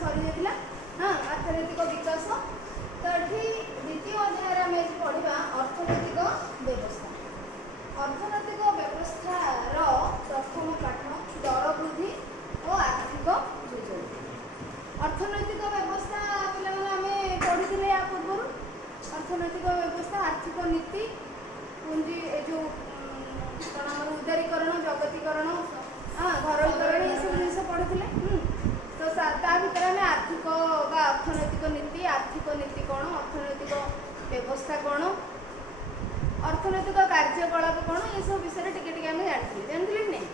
सरी जाइला हाँ अर्थनैतिक विकास। तो ये द्वितीय अध्याय आम पढ़ा अर्थनैतिक व्यवस्था। अर्थनैतिक व्यवस्थार प्रथम पाठ दर वृद्धि और आर्थिक योजना। अर्थनैतिक व्यवस्था पे पढ़ी या पूर्व अर्थनैतिक व्यवस्था आर्थिक नीति पूंजी जो उदारीकरण जगतीकरण हाँ घरोईकरण ये सब जिन पढ़ी। तो ता भर आम आर्थिक अर्थनैतिक नीति कौन अर्थनैतिक व्यवस्था कौन अर्थनैतिक कार्यकलाप कौन ये सब विषय टिके आम जानते नहीं।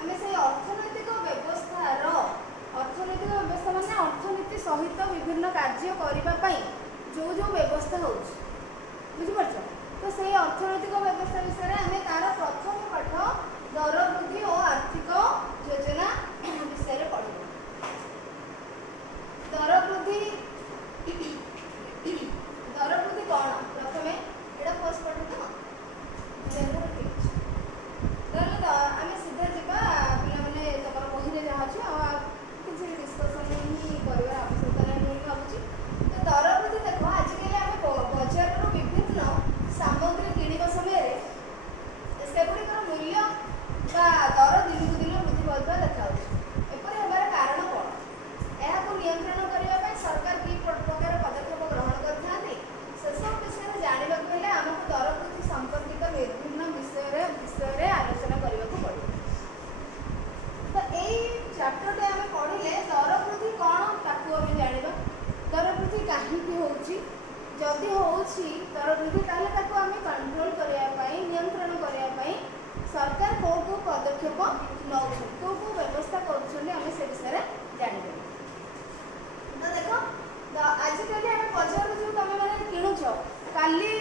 आम से अर्थनैतिक व्यवस्थार अर्थनैतिक व्यवस्था माने अर्थनीति सहित विभिन्न कार्य करने जो जो व्यवस्था हो बुझीपार। तो से अर्थनैतिक व्यवस्था विषय आम तार प्रथम पाठ दर वृद्धि और आर्थिक योजना विषय पढ़। दर वृद्धि कौन प्रथम यहाँ फर्स्ट पाठ तो आम सीधा जावा पे तुम बही जहाँ अच्छे किसी डिस्कसन ही कर आवश्यकता नहीं भावुँ। तो दर वृद्धि देख आजिकल आम बजार विभिन्न सामग्री किणवा समय सेगुड़िकर मूल्य दर दिन को दिन वृद्धि पाता देखा एपरी हमार कारण कौन यहाँ नियंत्रण करने सरकार कि प्रकार पदक्षेप ग्रहण करते से सब विषय जानवा आमको दर वृद्धि संपर्कित विभिन्न विषय आलोचना करने को पड़े। तो यही चैप्टर आम पढ़ले दर वृद्धि कौन ताकू आम जाना दर वृद्धि कहीं होची जदि होची दर वृद्धि ताहले आम कंट्रोल करने नियंत्रण करने सरकार कौ कौ पदक्षेप नौ कौ कौ व्यवस्था करें से विषय जानते। तो देख आजिकल आम बजार जो तुम मैंने किणुच काली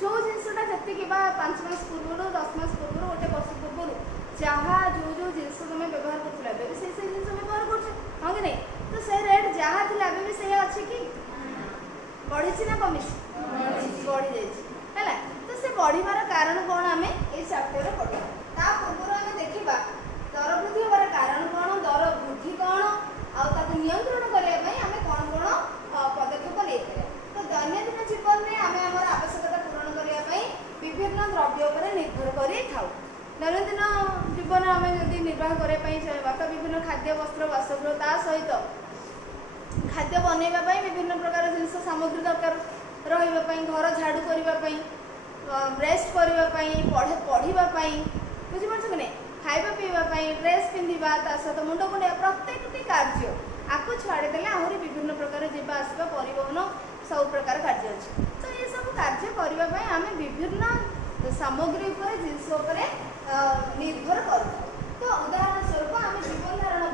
जो जिनसा जी 5 मास पूर्व 10 मास पूर्व गोटे वर्ष पूर्व जहाँ जो जो जिनस तुम व्यवहार करुला भी से जिन व्यवहार कर हाँ कि नहीं। तो से रेट जहाँ थी भी से अच्छी कि बढ़ी ना कमी बढ़ी जाए तो से बढ़िबार कारण कौन आम ये चैप्टर पढ़ा। ता पूर्व आम देखा दर वृद्धि हमार कारण कौन दर वृद्धि कौन आगे नियंत्रण करने आम कौन कौन पदक्षेप नहीं। तो दैनंदिन जीवन में आम आम आवश्यकता पूरण करने विभिन्न द्रव्य पर निर्भर कर थाउ। दैनंदिन जीवन आम जब निर्वाह करने चाहवा तो विभिन्न खाद्य वस्त्र बासगृह ता सहित खाद्य बनवाई विभिन्न प्रकार जिन सामग्री दरकार रही घर झाड़ू करने रेस्ट करने पढ़ाई बुझीपार कि नहीं खाଇବା पीवाई ड्रेस पिंधा ता सहित मुंड कुंडा प्रत्येक कार्य आपको छाड़देले आहरी विभिन्न प्रकार जावा आसवा परिवहन सब प्रकार कार्य अच्छे। तो ये सब कार्य करने आम विभिन्न सामग्री जिनस निर्भर कर। तो उदाहरण स्वरूप आम जीवन धारण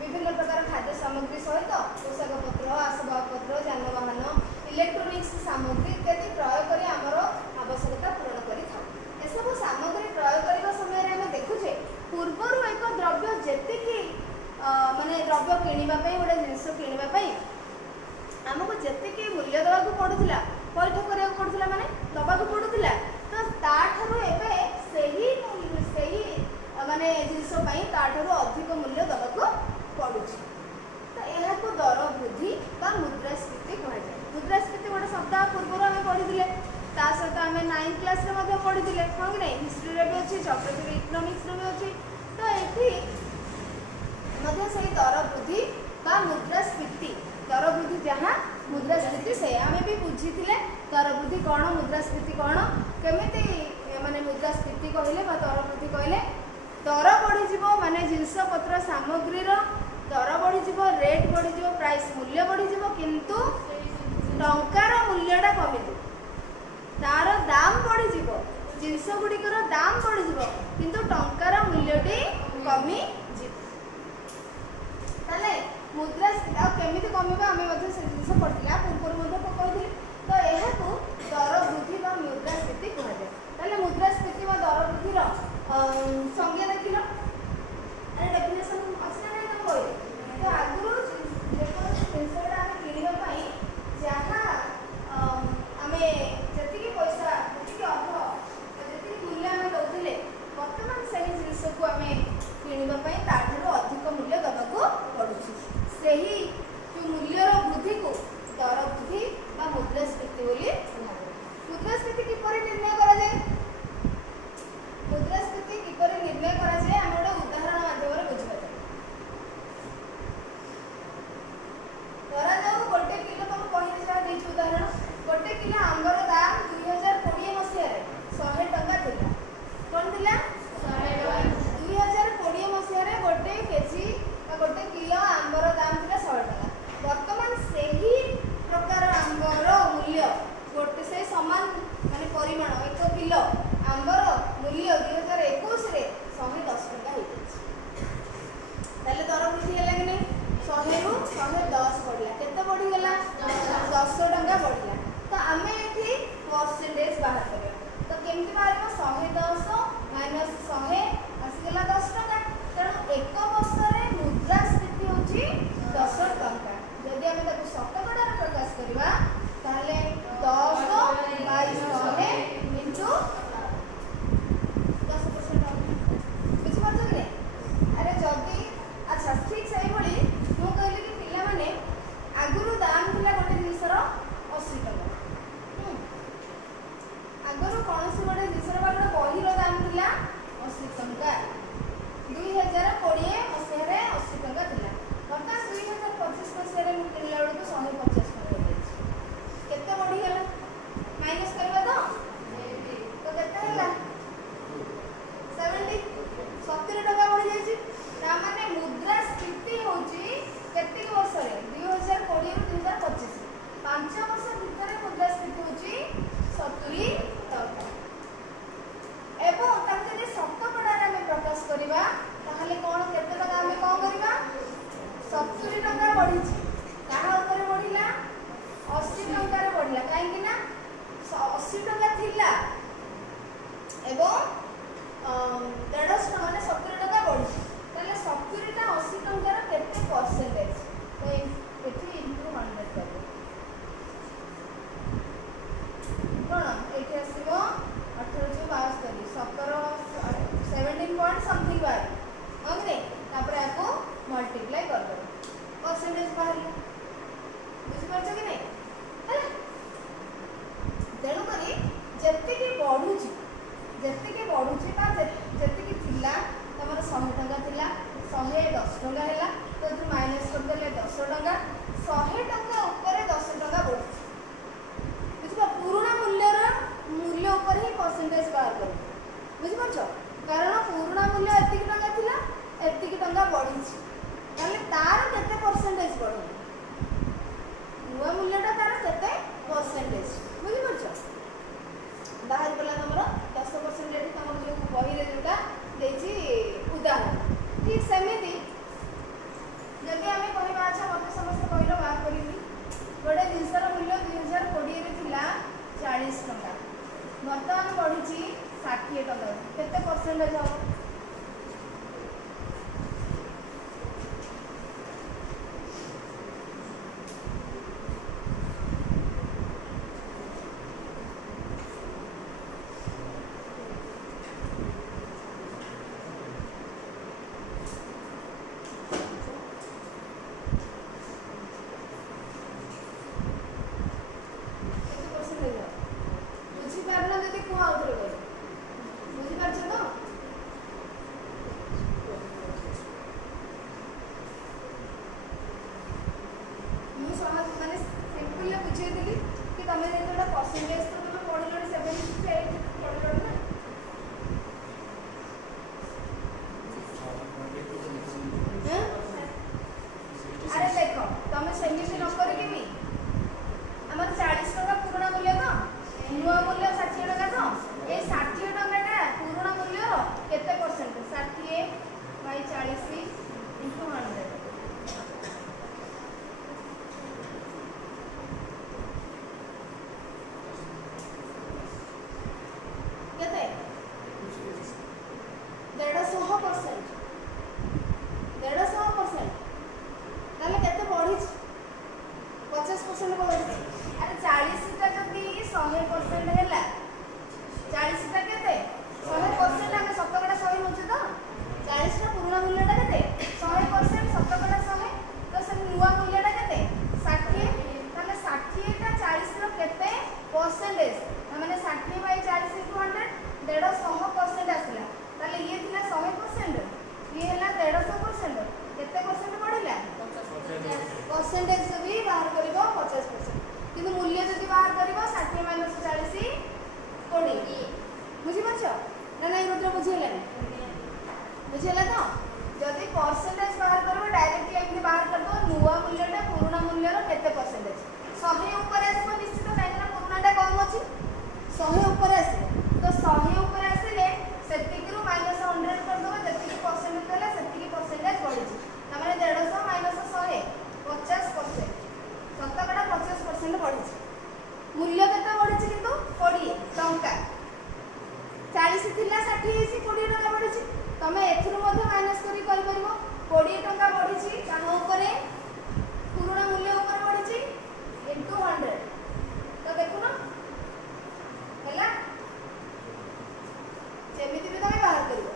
विभिन्न प्रकार खाद्य सामग्री सहित पोशाक पत्र आसबाब पत्र जानवाहन इलेक्ट्रोनिक्स सामग्री इत्यादि प्रयोग कर आमर आवश्यकता पूरण कर सब सामग्री प्रयोग करने समय आम देखुचे पूर्वर एक द्रव्य जी माने द्रव्य किणवाई गोटे जिनस किणवाई आमको जी मूल्य देवाक पड़ूला पैठ करा पड़ूला माने दबाक पड़ूला। तो ताठू माने जिनस ताठू अधिक मूल्य दबाक पड़ू। तो यह दर वृद्धि बा मुद्रास्फीति कहुए। मुद्रास्फीति गोटे शब्द पूर्व आम पढ़ी ता सहित आम 9th क्लास पढ़ी हाँ कि नहीं हिस्ट्री भी अच्छी जियोग्राफी इकोनॉमिक्स भी अच्छी। तो ये से दर वृद्धि बा मुद्रास्फीति दर वृद्धि जहाँ मुद्रास्फीति से आम भी बुझी दर वृद्धि कौन मुद्रास्फीति कौन केमी माने मुद्रास्फीति कहले दर वृद्धि कहले दर बढ़ी माने जिनस पत्र सामग्री दर बढ़ी रेट बढ़ी प्राइस मूल्य बढ़ी किंतु टंकार मूल्यटा कमी तार दाम बढ़ी जिनस गुड़िकर दाम बढ़ी किंतु टंकार मूल्यटी कमी ताले मुद्रास्फीति केमी कम आम से जिन पढ़ा पूर्व कहती। तो यह दर वृद्धि मुद्रास्फीति कहुए। मुद्रास्फीति दर वृद्धि संज्ञा देख डेफिनेशन अच्छी ना नहीं तुम कह। तो आगुरी जिनसा आम किणवाई जहाँ आम जी पैसा जी अर्थ 80 टंका 2020 मसीह 80 टंका थिला बर्तमान 2025 मसीह में किनला बेलू 150 टंका हो केते बढ़ी गला माइनस करबा तो केते होला 70 टंका बढ़ी जाई ता माने मुद्रास्फीति होची केते वर्ष रे 2020 रु 2025 5 वर्ष भितर मुद्रास्फीति होची 70 टंका एवं ताके जे शतकड़ा रे हम प्रकाश करबा ताहले कोन केते टंका हम कोन करबा 70 टंका बढ़ी छी काहा ऊपर बढ़िला 80 टंका रे बढ़िला काहे कि ना 80 टंका थिला एवं 150 टंका माने 70 टंका बढ़ी ताले 70 टा 80 टंका रो केते परसेंटेज तो एठी इनटू 100 करबो कोन एठी आसीबो 18 17 पॉइंट समथिंग बाय ओके तापर आपको मल्टीप्लाई कर दो परसेंटेज बाहर बुझि परछ कि नहीं है तेणु करी जत्ते की बढ़ुची बा जत्ते की थिला तमर 100 टंका थिला 110 टंका हैला तो तू माइनस कर देले 10 टंका 100 टंका ऊपर 10 टंका बढ़ुची बुझबा पुराना मूल्य ऊपर ही परसेंटेज बाहर कर बुझि परछ कारण पुराना मूल्य एतिक टंका थिला एतिक टंका बढ़ी ताले तार केते परसेंटेज बढ़ो नुआ मूल्यटा तार केते परसेंटेज बुझि परछ बाहर पला हमर 10% एठी हमर जो बही रे जोटा देछि उदाहरण ठीक सेमिति जदि हमें कहबा अच्छा मते समस्त कहलो बाहर करिबी गोटे जिनसर मूल्य 2020 रे थिला 40 टंका वर्तमान बढ़ी 60 टंका केते परसेंटेज हम मूल्य केते बढ़ी किंतु 20 टंका 40 थिला 60 हेसी 20 टंका बढ़ी तमे एथुरु मध्ये माइनस करी परबो 20 टंका बढ़ी काहा ऊपर पुराना मूल्य ऊपर बढ़ी इनटू 100 तो देखो ना हैला जेमिति भी तमे बाहर करिवो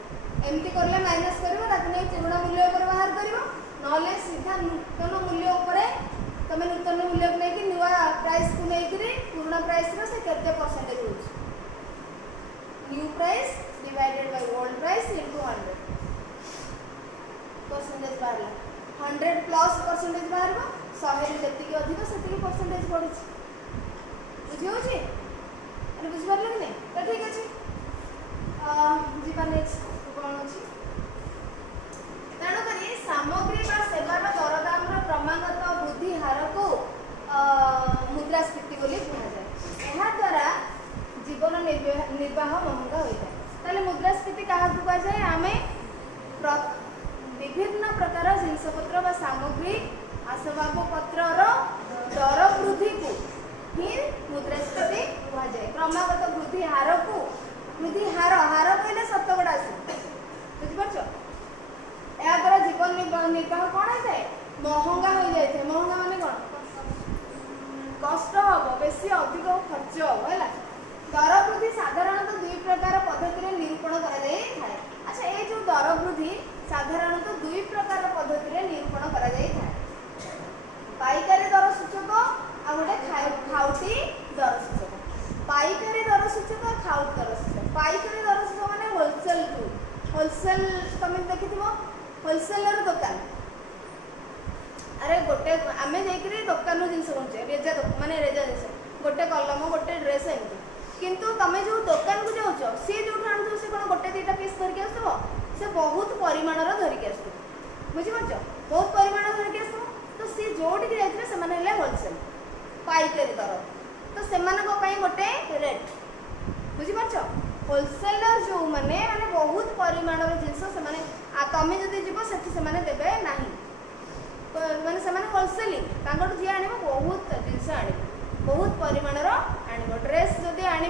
एमति करले माइनस करिवो ताकि नै पुराना मूल्य ऊपर बाहर करिवो नले सीधा नूतन मूल्य ऊपर तमे नूतन मूल्य को नै कि नुवा प्राइस को नै कि पुराना प्राइस रो से केते परसेंटेज होछ new price divided by old price into 100 percentage बाहर 100 प्लस परसेंटेज बाहर 100 जेतिकी अधिक सेतिकी परसेंटेज बढ़ी बुझी होची अरे बुझी पारले कि नहीं तो ठीक अछि जीवा नेक्स्ट कोन अछि तेणु करी सामग्री बा सेवार दरदाम क्रमागत वृद्धि हार को मुद्रास्फीति बोली कहुए यह द्वारा जीवन निर्वाह महंगा होता है ताले मुद्रास्फीति क्या कहुए आम विभिन्न प्रकार जिनपतर बा सामग्री आसबाबपत्र दर वृद्धि को ही मुद्रास्फीति कहुए क्रमागत वृद्धि हार को वृद्धि हार हार कहले शतकड़ा आस बुझिपार या द्वारा जीवन निर्वाह कौन होता है महंगा हो जाए महंगा माने कौन कष्ट हम बेसी अधिक खर्च हम है दर वृद्धि साधारणतः दुई प्रकार पद्धति निरूपण करा अच्छा ये जो दर वृद्धि साधारणतः दुई प्रकार पद्धति निरूपण करा पाइकारी दर सूचक आ गोटे खाउटी दर सूचक पाइकारी दर सूचक खाउटी दर सूचक पाइकारी दर सूचक माने होलसेल तुम देखि होलसेलर दुकान अरे गोटे आम जाकि दुकान जिन किणुचे रेजा माने रेजा जिन गोटे कलम गोटे ड्रेस एमती किंतु तुम जो दुकान को जाऊच सी जो आणु से कौन गोटे दुटा पीस धरिक आसब से बहुत परिमाणर धरिक आस बुझीपार बहुत परिमाण धरिक आस तो सी जोटि जाते से होलसेल पाइकारी दर तो से गोटे रेट बुझीपार होलसेलर जो मैंने माने बहुत परिमाणर जिनस तुम जब जीव से देवे ना माने से होलसेलिंग जी आण बहुत जिनस आण बहुत परिमाणर आण ड्रेस जदि आण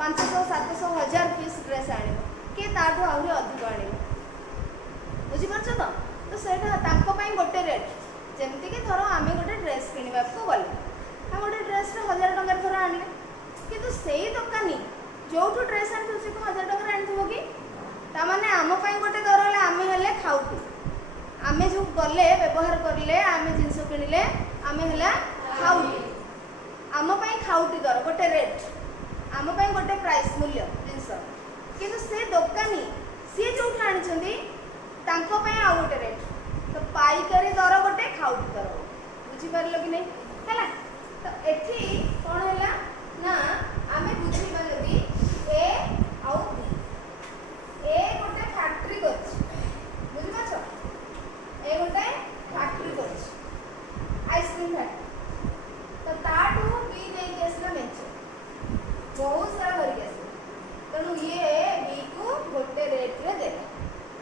500 700 1000 पीस ड्रेस आण किए ताठू आहरी अधिक आण बुझीपार तो सेटा गोटे रेट जमती कि धर आम गोटे ड्रेस किणवा को गले हम गोटे ड्रेस 1000 टंकार थर आने किंतु से दुकानी जो ड्रेस आनी सी 1000 टकर आनी कि ताने आम गोटे दर आम हेले खाऊटू आम जो गले व्यवहार करें आम जिनस किणिले आम है खाऊटी आम खाऊटी दर गोटे रेट आम गोटे प्राइस मूल्य जिनस किंतु से दुकानी सी जो आनी आ गोटे रेट तो पाइकारी दर गोटे खाऊटी दर बुझीपार कि नहीं है तो एठी कौन है ना आम बुझा जदि ए आउ बी ए गोटे फैक्ट्री कर बुझिपार ए गोटे फैक्ट्री कर आइसक्रीम फैक्ट्री तो ताठू बी नहीं आसला मेचे बहुत सारा धरिक आस तेणु ये बी को गोटे रेट रे देला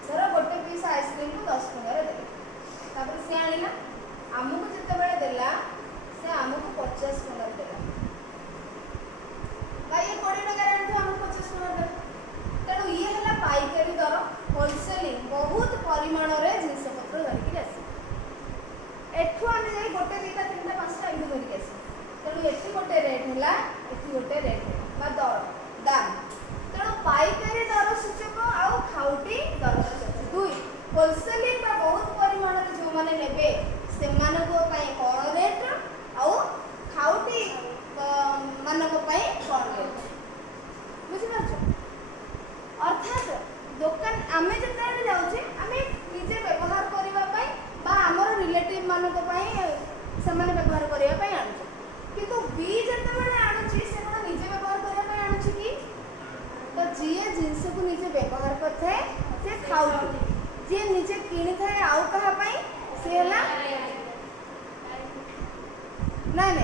धर गोटे पीस आइसक्रीम को 10 टंकार देला तापर से आनिला आमको जिते बेले देला से आमको 50 टंकार देला भाई 20 टंकार आनी आमको 50 टंकार देला तेणु ये है पाइकारी दर होलसेलिंग बहुत परिमाण में जिनपतर धरिक आस एठू आम जाए गोटे दुटा 3टा 5टा एमती धरिक आस तेणु एटी गोटे रेट है एटी गोटे रेट है दर दाम तेणु पाइकारी दर सूचक आउ खाउटी दर सूचक दुई होलसेलिंग बहुत परिमाण में जो मैंने ने से कौन रेट आउ खाउटी मानक कौन रेट बुझिपार अर्थात दुकान आम जिते जाऊे आम निजे व्यवहार करने आमर रिलेटिव मानक से व्यवहार करने आणुचे किंतु बी जिते आणुची से कौन निजे व्यवहार करने आणुची कि तो जी जिनस को निजे व्यवहार करते से खाऊ जी निजे किणी थाए आउ कहा से ना नहीं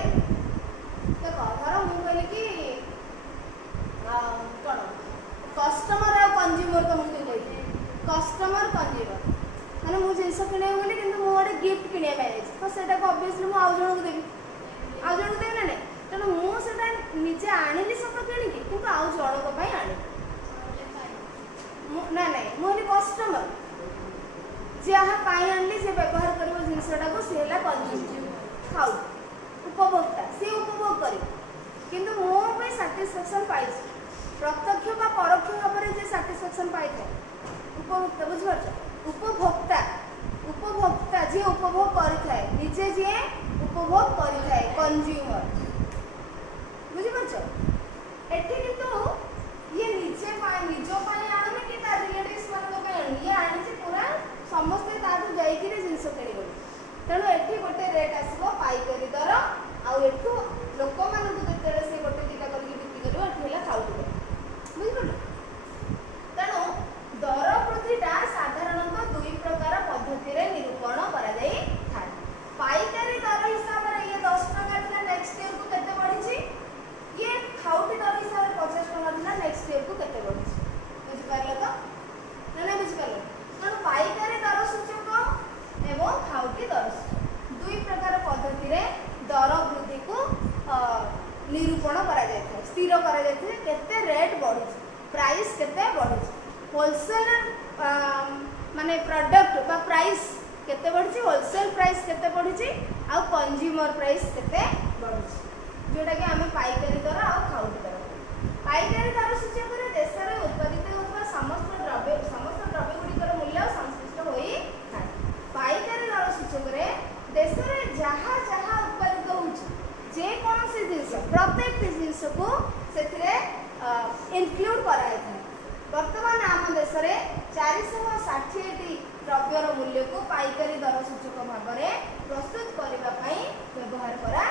देख धर मुझे कहली कि कौन कस्टमर आ कंज्यूमर तुमको कहते कस्टमर कंज्यूमर मैंने मुझे जिनस किणा गली कि गोटे गिफ्ट किणा तो सेटा ऑब्वियसली मुझे आउ जन को देवी आउ जन को देवी ना नहीं तेणु मुझे निजे आनिली सत किणिकी कि आउ जनक आनी ना नहीं मुझे कस्टमर जहाँ आनली से व्यवहार कर जिनटा को सी है कंज्यूमर खाऊ उपभोक्ता सी उपभोग कर किंतु मो साटिस्फैक्शन पाई प्रत्यक्ष बा परोक्ष भाव में जे साटिस्फैक्शन पाई उपभोक्ता बुझिपार उपभोक्ता उपभोक्ता जी उपभोग करें निजे जी उपभोग करें कंज्यूमर बुझिपार एठी किंतु ये निजे होलसेल माने प्रोडक्ट बा प्राइस केते बढ़ी होलसेल प्राइस केते बढ़ी आ कंज्यूमर प्राइस केते बढ़ी जोटा कि आम पाइकारी दर आ खाउटी दर पाइकारी दर सूचक देश में उत्पादित होता समस्त द्रव्य गुड़िकर मूल्य संश्लिष्ट होई थाए पाइकारी दर सूचक देश में जहाँ जहाँ उत्पादित होकोसी जिनस प्रत्येक जिनस को इनक्लूड कराई था वर्तमान आम देश में 460 द्रव्यर मूल्य को पाइकारी दर सूचक भाव में प्रस्तुत करने व्यवहार करा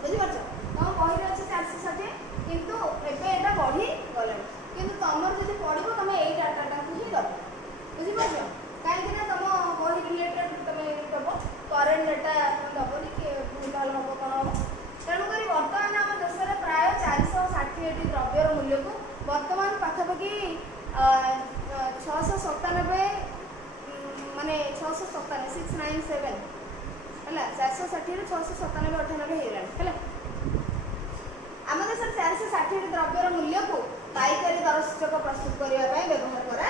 बुझीपार तुम बही अच्छे 460 किंतु एटा बढ़ी गला किंतु तुम जब पढ़ो तुम यही डाटा को ही दब बुझीपार कहीं तुम बही रिलेटेड तुम दब करेन्ट डाटा तुम दबनी कि भूल हम कौन हम तेणुक बर्तमान आम देश में प्राय 460 द्रव्यर मूल्य को वर्तमान पाखापाखि 697 माने 697 697 है 460 रू 697 98 है आम देश 460 द्रव्यर मूल्य को पाइकारी दर सूचक प्रस्तुत करने व्यवहार करा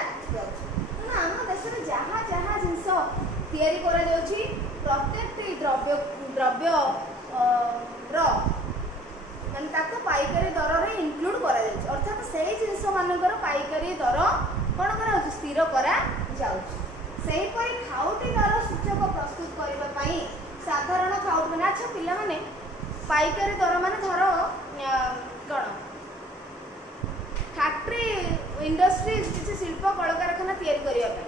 आम देश में जहाँ जहाँ जिनस तैयारी करा जाउछि प्रत्येक द्रव्य माने ताको पाइकारी दर रे इंक्लूड करा जाउछि अर्थात सेही जिनस मानकर पाइकारी दर कोन करा जाउछि स्थिर करा जाउछि सेही परि खाउटी दर सूचक प्रस्तुत करबा पई साधारण खाउटी माने अच्छा पिला माने पाइकारी दर माने धरो कोन फैक्ट्री इंडस्ट्री किसी शिल्प कल कारखाना तैयारी करिया पई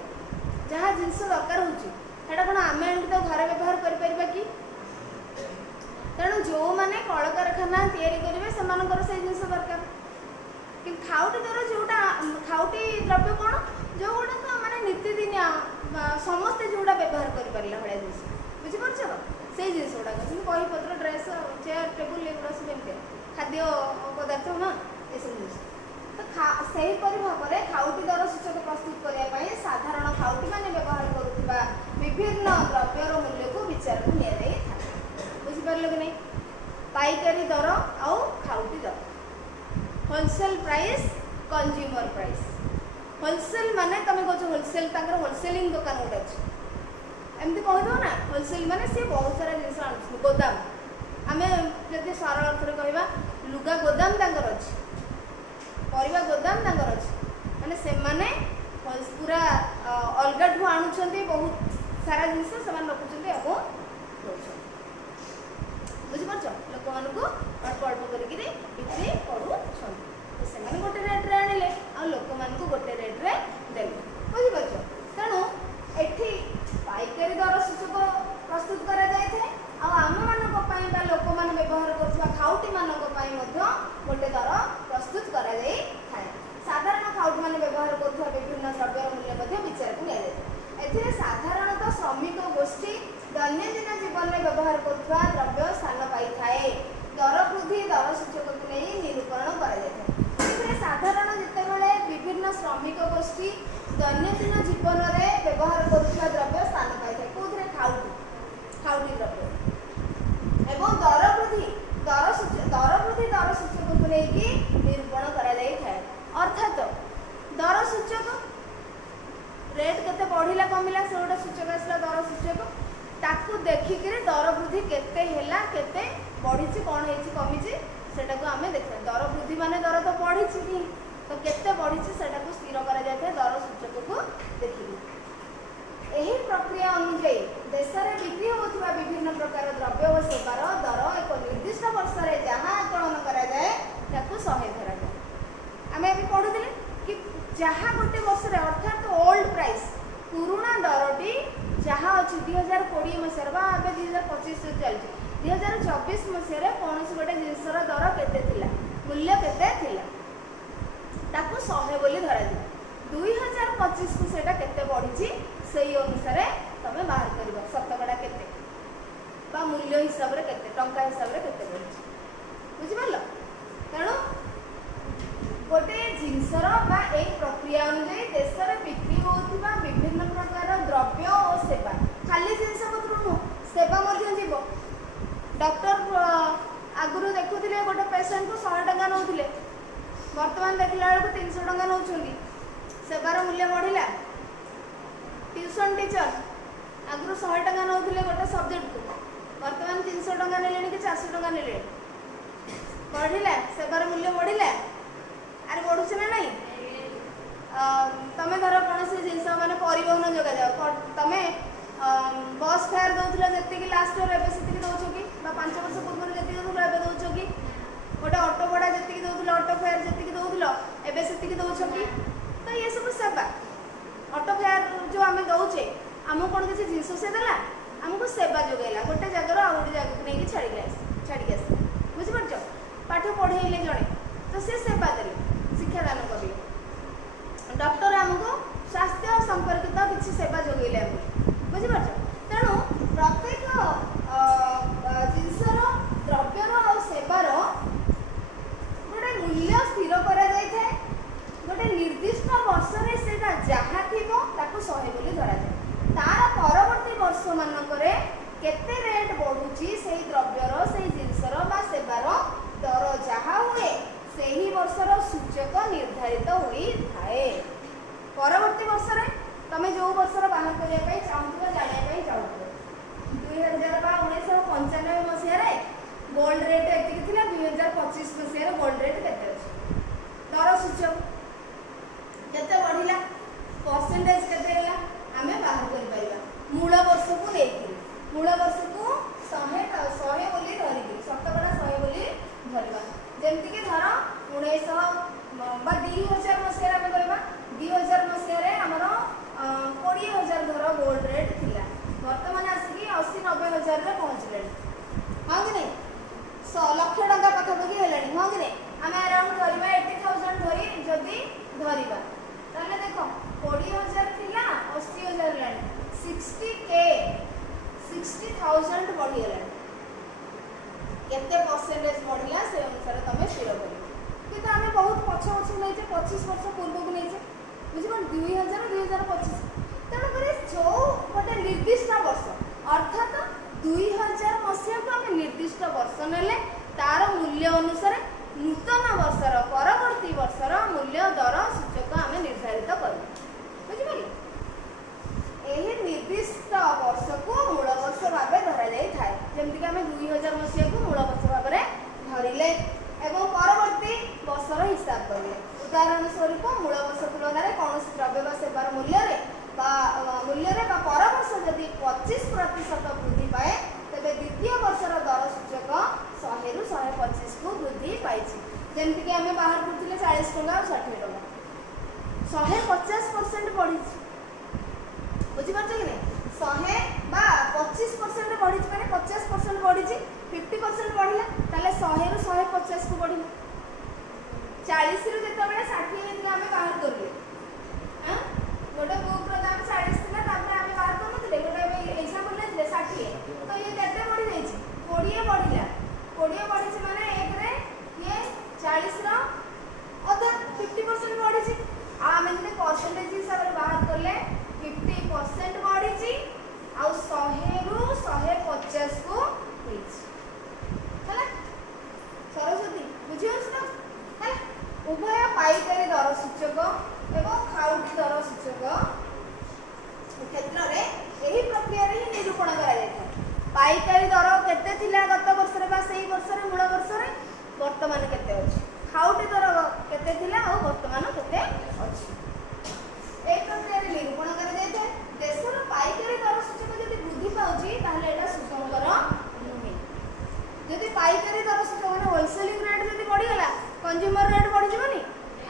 जहाँ जिनस दरकार होछि सेटा कोन आमे तो घर व्यवहार करि परिबा कि तेणु जो मैंने कल कारखाना तैयारी करेंगे से जिन दरकार कि खाउटी दर जोटा खाउटी द्रव्य कौन जो गुड़ाक मैंने नीतिदिनिया समस्ते जोड़ा व्यवहार कर पारा भाया जिन बुझीपार से जिन गुड़ाक बहीपत्र ड्रेस चेयर टेबुल एगुड़ा सब एमती खाद्य पदार्थ ना ये सब जिन तो सहीपरि भाव में खाउटी दर सूचक प्रस्तुत करने साधारण खाउटी मैंने व्यवहार करुवा विभिन्न द्रव्यर मूल्य को विचार को नि बुझीपार कि नहीं पाइकारी दर आउ खाउटी दर wholesale price consumer price wholesale माने तुम कह होलसेल होलसेलिंग दुकान गोटे अच्छे एमती कहीद ना होलसेल माने सी बहुत सारा जिन आनु गोदाम आम जब सरल अर्थ कहवा लुगा गोदाम तंकर अच्छे परिवा गोदाम तंकर अच्छे माने से माने पूरा अलग ठू आणुंट बहुत सारा जिन रखुच्च और बुझीपार लोक मान अल्प अल्प करके बिक्री करूँ गोटे रेट्रे आनिले आ लोक मान गोटे रेट्रे देले बुझीपार तेणु एठी पाइकारी दर सूचक प्रस्तुत करा जाय थे आम मानक पई बा लोक मान व्यवहार करथुवा खाउटी मानक पई मध्य गोटे दर प्रस्तुत करा जाय थाए साधारण खाउटी मान व्यवहार करथुवा विभिन्न द्रव्य मूल्य मध्य विचार को लिया जाय एथिरे साधारणतः श्रमिक गोष्ठी दैनंदिन जीवन में व्यवहार करुवा द्रव्य स्थान पाई थाए दर वृद्धि दर सूचक को नहीं निरूपण कर साधारण जितेबाला विभिन्न श्रमिक गोष्ठी दैनंदिन जीवन में व्यवहार करुवा द्रव्य स्थान पाई कौन खाउटी द्रव्य एवं दर वृद्धि दर सूचक को लेकिन निरूपण कर अर्थात दर सूचक रेट केते बढ़िला कमिला से गोटे सूचक आसला दर सूचक ताकू देखिक दर वृद्धि केते हेला केते बढ़ी कौन है कमी सेटा को आम देखा दर वृद्धि माने दर तो बढ़ी तो केते बढ़ी सेटा को स्थिर करा जाए दर सूचक को देखिए यही प्रक्रिया अनुଯାयी देश में बिक्री होता विभिन्न प्रकार द्रव्य और सेवार दर एक निर्दिष्ट वर्ष में जहाँ आकलन कराए 100 धरा जाए आम अभी पढ़ुले कि जहाँ गोटे वर्ष अर्थात ओल्ड प्राइस पुराणा दरटी जहाँ अच्छी 2020 मसीहार 2025 चलती 2024 मसीह कौन गोटे जिनसर दर के मूल्य के 100 बोली धरा 2025 को सेटा केते बढ़ी से अनुसार तुम बाहर कर शतकड़ा के मूल्य हिसाब से केते टंका हिसाब से केते बढ़ी बुझिपार तेणु गोटे जिनसर बा एक प्रक्रिया अनुଯାयी देश में बिक्री होता विभिन्न प्रकार द्रव्य और सेवा खाली जिनस पत्र नुह सेवा जीव डॉक्टर आगुरी देखुले गोटे पेसेंट को 100 टका नौले बर्तमान बर्तमान देखला बेलू 300 टंका नौछंती सेवार मूल्य बढ़िला। ट्यूशन टीचर आगु 100 टंका नौथिले गोटे सब्जेक्ट को बर्तमान 300 टंका नेले कि 400 टंका नेले बढ़िला सेवार मूल्य बढ़िला। अरे बढ़ुचे ना नहीं तमें धर कौन सी जिनस माने परिवहन जोगा जाओ तमें बस फेयर दौला जी लास्ट इयर एवं से दौच कि 5 वर्ष पूर्व जी दौल ए दौच कि गोटे ऑटो भड़ा जी दौल ऑटो फेयर जी दौल एवं से दौच कि तो ये सब सेवा ऑटो फेयर जो आम दौचे आमको कौन किसी जिनस से देला आमको सेवा जोगेला गोटे जगार आ गए जगह नहीं छाड़ी आस बुझिपार पाठ पढ़ेले जड़े तो सी सेवा देले शिक्षादान करेंगे। डॉक्टर आमको स्वास्थ्य संपर्कित किसी सेवा जोगेले बुझिपार तेणु प्रत्येक जिनसर द्रव्यर और सेवार गोटे मूल्य स्थिर करा जाय थाए गोटे निर्दिष्ट वर्ष रे सेटा जहा थिबो ताको 100 बोली धरा जाय तार परवर्ती वर्ष मानकरे केते रेट बढ़ुची सेही द्रव्यर सेही जिनसर बा सेवार दर जहा हुए सेही वर्षर सूचक निर्धारित होई थाए। परवर्ती वर्ष रे तमे जो वर्षर बाहर करिया पई चाहुथबो जानिया पई चाहुथबो 1995 मसिया रे गोल्ड रेट एतिक थिला 2025 मसिया रे गोल्ड रेट केते अछि दर सूचक केते बढ़िला परसेंटेज केते हैला आमे बाहर करि परिबा मूल वर्ष को लेकि मूल वर्ष को 100 बोली धरिबी शतकड़ा 100 बोली धरिबा जेमति कि धर 1900 बा 2000 मसिया रे करबा 2000 मसिया रे हमरो 20000 धर गोल्ड रेट थिला वर्तमान आसी 80-90 हजार रे पहुंचले हां कि नहीं 100 लाख टका पाखापाखि हेलानी हां कि नहीं आम अराउंड धरिबा 80000 धरी जदि धरिबा ताले देखो 20000 थिला 80000 लानी 60,000 बढ़ी गलानी केते परसेंटेज बढ़िला से अनुसार तमे स्थिर करियो किंतु आमे बहुत पछ पछ नैचे 25 वर्ष पूर्व को नैचे बुझिबन 2025 तेणु करे जो गोटे निर्दिष्ट वर्ष अर्थात 2000 मसिया को आमे निर्दिष्ट वर्ष नेले तार मूल्य अनुसार नूतन वर्षर परवर्ती वर्षर मूल्य दर सूचक आमे निर्धारित करू बुझिबली एही निर्दिष्ट वर्ष को मूल वर्ष भाबे धरा जाई थाए जेमति कि आमे 2000 मसिया को मूल वर्ष भाबे धरिले एवं परवर्ती वर्षर हिसाब करिले उदाहरण स्वरूप मूल वर्ष तुलन में कौन द्रव्य बा सेवार मूल्य रे बा पर वर्ष यदि 25% वृद्धि पाए तेबे द्वितीय वर्षर दर सूचक 100 रु 125 को वृद्धि पाइछि जेमति कि आमे बाहर करथिले 40 टका और 60 टका 150% बढ़ी बुझिपार कि नहीं 100 बा 25% बढ़ी माने 50% बढ़ी 50% बढ़िला ताले 100 रु 150 को बढ़िला 40 रु जेते बेले 60 हेतला आमे बाहर करले हां गोटे बुक रो दाम 40 थिला तापर आमे बाहर करनथिले गोटे एग्जांपल लेथिले 60 तो ये केते बढ़ी जाईछि 20 बढ़िला 20 बढ़िछि माने एक रे ये 40 रो अधा 50% बढ़िछि आमे जे परसेंटेज हिसाब रे बाहर करले 50% बढ़ी आ 100 रु 150 को है सरस्वती बुझियोस ना है उभय पाइकारी दर सूचक एवं खाउटी दर सूचक क्षेत्र रे एही प्रक्रिया रे ही निरूपण करा जाय पाइकारी दर केते थिला गत वर्ष रे बा सेही वर्ष रे मूल वर्ष रे वर्तमान केते अछि खाउटी दर केते थिला और वर्तमान केते अछि ए प्रक्रिया रे निरूपण करा जाय छै देशर पाइकारी दर सूचक यदि वृद्धि पाउची ताहले एटा सुसंकर नुहे यदि पाइकारी दर सूचक माने होलसेलिंग रेट यदि बढ़ी गला कंज्यूमर रेट बढ़ी जबनी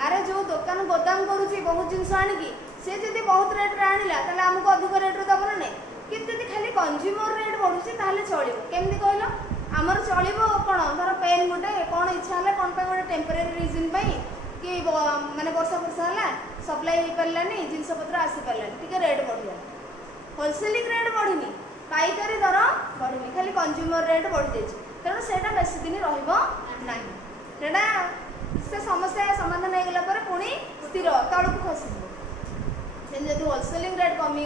अरे जो दुकान गोदाम करूची बहुत जिंस आनिकी से यदि बहुत रेट रे आनिला ताहले हमको अधिक रेट रे दबो नै किंतु यदि खाली कंज्यूमर रेट बढ़ुची ताहले चलिबो केमति कहलो हमर चलिबो कोन धर पेन गोटे कोन इच्छा हले कोन पे गोटे टेम्परेरी रीजन पई कि माने वर्षा वर्षा हला सप्लाई हो पारलानी जिनस पत्र आसी पारलानी टिके रेट बढ़िया होलसेलिंग रेट बढ़िनी पाइकारी दर बढ़िनी खाली कंज्यूमर रेट बढ़ी जाइए तेणु सेटा बेसी दिन रहिबो नाही सेटा से समस्या समाधान हो गला पर पुणी स्थिर तळକୁ खसिबो सेन जदि होलसेलिंग रेट कमी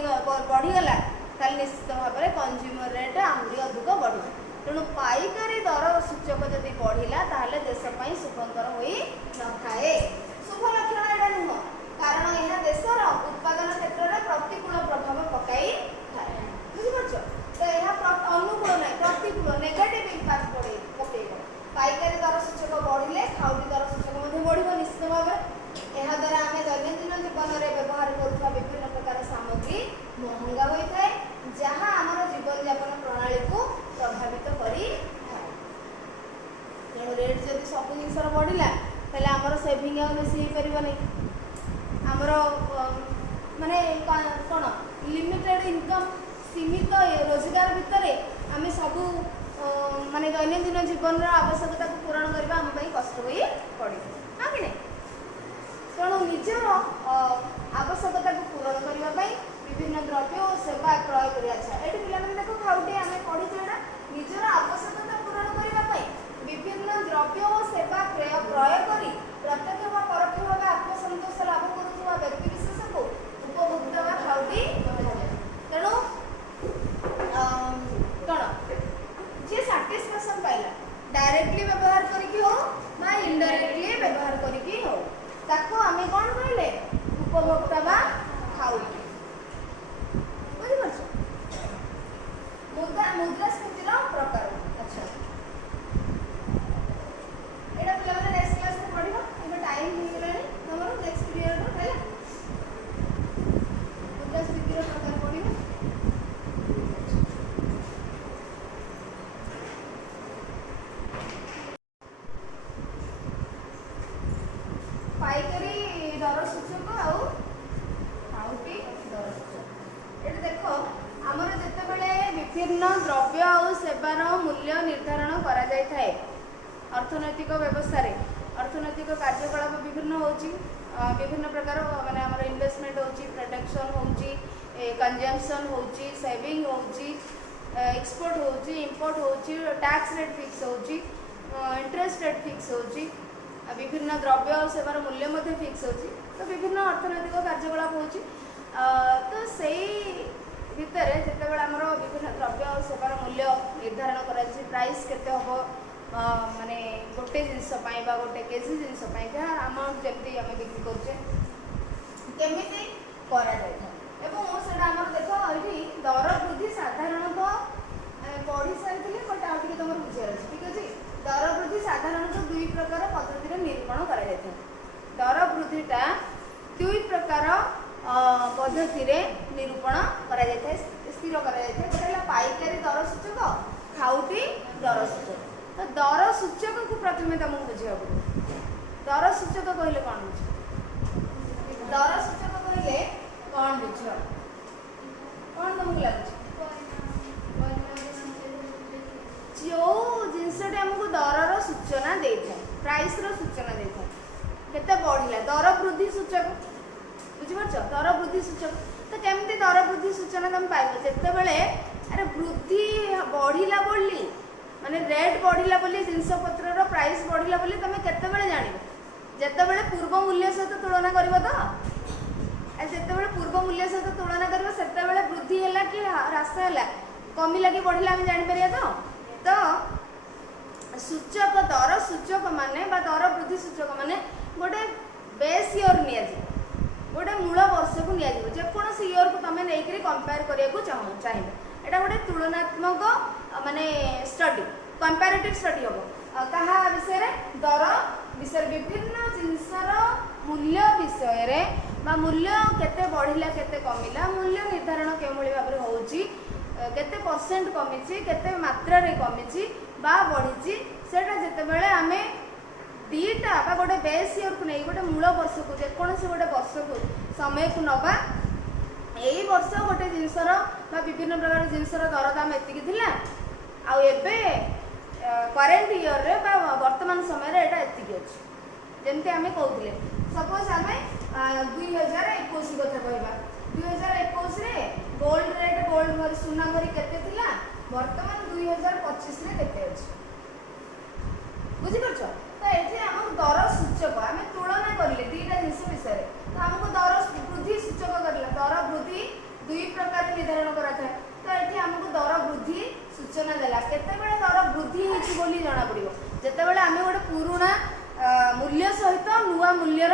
बढ़ी गला ताल निश्चित भाव में कंज्यूमर रेट आहुरी अधिक बढ़ी तेणु पाइकारी दर सूचक जदि बढ़िला ताहले देश पई सुखंकर होई न थाए। मिलबनी आमर माने कौन लिमिटेड इनकम सीमित रोजगार भितर आम सब माने दैनंदिन जीवन आवश्यकता को पूरण करने आम कष्ट हो पड़े हाँ कि नहीं तेणु निजर आवश्यकता को पूरण करने विभिन्न द्रव्य और सेवा क्रय कर पे देख खाऊटे आम पढ़ी निजर आवश्यकता पूरण करने विभिन्न द्रव्य और सेवा क्रय कर प्रत्यक्ष व परोक्ष भाव आत्मसंतोष लाभ करुवा व्यक्ति विशेष को उपभोक्ता व खाऊटी तेणु कौन जी साटिस्फैक्शन पाइला डायरेक्टली व्यवहार करके हो बा इनडायरेक्टली व्यवहार करके हो ताको आमे कौन कहले उपभोक्ता बा खाऊटी बुझी परछ मुद्रास्फीतिर प्रकार अच्छा एटा पिला माने नेक्स्ट क्लास में पढिबो एबे टाइम हो गेलानी हमरो नेक्स्ट पीरियड रो हैला मुद्रास्फीतिर प्रकार पढिबो पाइकारी दर सूचक आउ खाऊटी दर सूचक एटा देखो आमर जेतेबेले विभिन्न द्रव्य और सेवार मूल्य निर्धारण करा जाय थाए अर्थनैतिक व्यवस्था रे अर्थनैतिक कार्यकलाप विभिन्न होची विभिन्न प्रकार माने आमर इन्वेस्टमेंट होची प्रोडक्शन होची कंजम्पशन होची सेविंग होची एक्सपोर्ट होची इंपोर्ट होची टैक्स रेट फिक्स होची इंटरेस्ट रेट फिक्स होची विभिन्न द्रव्य और सेवार मूल्य मध्य फिक्स होची तो विभिन्न अर्थनैतिक कार्यकलाप होची तो सही भितर जितेबाला आमर विभिन्न द्रव्य और सेवार मूल्य निर्धारण करा प्राइस केते हबो माने गोटे जिनस पाई बा गोटे केजी जिनस पाई जहाँ अमाउंट जल्दी आम बिक्री करछे केमिति करा जाय एवं सेटा आमर देखो एठी दर वृद्धि साधारणतः पढ़ी सारी बट आउ टिके तुम बुझार अच्छे ठीक अच्छे दर वृद्धि साधारणतः दुई प्रकार पद्धति निरूपण करा जाय दर वृद्धिटा दुई प्रकार पद्धति निरूपण करा जाय स्थिर करा जाय गोटे पाइकारी दर सूचक खाऊटी दर सूचक तो दर सूचक को प्रथम तुमको बुझा दर सूचक कहले कौन बुझ दर सूचक कहले कौन बुझ कौन तुमको लगुच जो जिनसटी आमको दरर सूचना दे था प्राइस रो सूचना दे था केते बढ़िला दर वृद्धि सूचक बुझिपारछ दर वृद्धि सूचक तो केमती दर वृद्धि सूचना तुम पाइब जिते बेले अरे वृद्धि बढ़िला बोली माने रेट बढ़िला बोली जिनस पत्रर प्राइस बढ़िला बोली तुम केतेबेले जानिबो जेतेबेले पूर्व मूल्य सहित तुलना करिवो तो जेतेबेले पूर्व मूल्य सहित तुलना करिवो सेतेबेले वृद्धि हैला कि ह्रास हैला कमिला कि बढ़िला हम जानि परिया तो सूचक दर सूचक माने बा दर वृद्धि सूचक माने गोटे बेस इयर निया गोटे मूल वर्ष को निया जेकोसी इयर को तुम नहीं कंपेयर करने चाहिए एटा गोटे तुलनात्मक माने स्टडी कंपेरेटिव स्टडी हम कहा विषय दर विषय विभिन्न जिनसर मूल्य विषय बा मूल्य केते बढ़िला केते कमिला मूल्य निर्धारण के भाव में होची केते परसेंट कमिची केते मात्रा रे कमिची बा बढ़ी सेटा जेतेबेले आमे दीटा बा गोटे बेस इयर को नहीं गोटे मूल वर्ष को जेकोसी गोटे वर्ष को समय को नबा यही वर्ष गोटे जिनसर बा विभिन्न प्रकार जिनसर दर दाम एतिकी थिला आ एबे करेंट इयर रे बा वर्तमान समय रे एटा एतिकी अछि जेमते आमे कहउथिले सपोज आमे 2021 कथा कहबा 2021 रे गोल्ड रेट गोल्ड भर सुना भरी केते थिला वर्तमान 2025 रे केते अछि बुझि परछ तो एठी हम दर सूचक आमे तुलना करले दीटा जिंस विषय तो हमको दर वृद्धि सूचक करला दर वृद्धि दुई प्रकार निर्धारण करा था तो एठी हमको दर वृद्धि सूचना देला केते बेले दर वृद्धि हिची बोली जाना पड़िबो जेते बेले आमे गोटे पुराना मूल्य सहित नुवा मूल्यर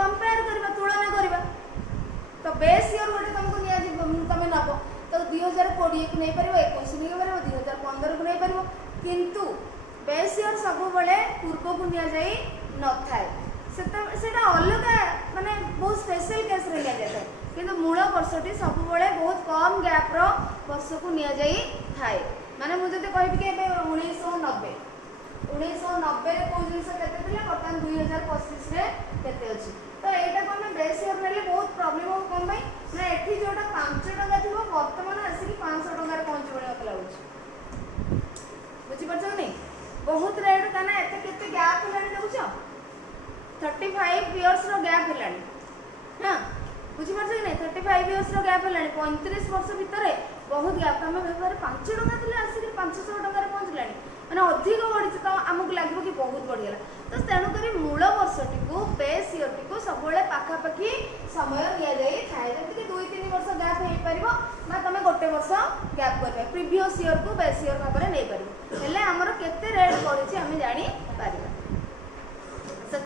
कंपेयर करबा तुलना करबा तो बेस इयर गोटे तुमको निया तुम नब तो 2020 को नहीं पार 21 नहीं पार 2015 को नहीं पार किंतु बेस इयर सब बड़े पूर्व को निया जाई न थाए सेटा अलग माने बहुत स्पेशल केस रे लिया जाता है किंतु मूल वर्षटी सब बड़े बहुत कम गैप रो वर्ष को निया जाई थाए माने मुझे तो कहबी कि 1990 1990 को जिनस केते थिला बर्तमान 2025 रे केते अछि तो एटा को हम बेस इयर नेले बहुत प्रॉब्लम हो कोन भाई ना एठी जोटा 5 टका थिबो वर्तमान आसी 500 टका रे पहुंच बळे मत लागुछि बुझि परछ नै बहुत रेट काना एते केते गैप हेलानी देखुछ 35 इयर्स रो गैप हेलानी हां बुझि परछ नै 35 इयर्स रो गैप हेलानी 35 वर्ष भितरे बहुत गैप हम व्यवहार 5 टका थिला आसी 500 टका रे पहुंचलानी माने अधिक बढ़ी तो आमको लगे कि बहुत बढ़ीगला तो तेणुक मूल वर्षटी को बेस इयरटी को सब पाखापाखि समय नि जाए जमीन 2-3 वर्ष गैप हो पार तुम गोटे वर्ष गैप कर प्रीवियस इयर को बेस इयर भाव में नहीं पार हेले आमर केते रेट बढ़ी आम जापर से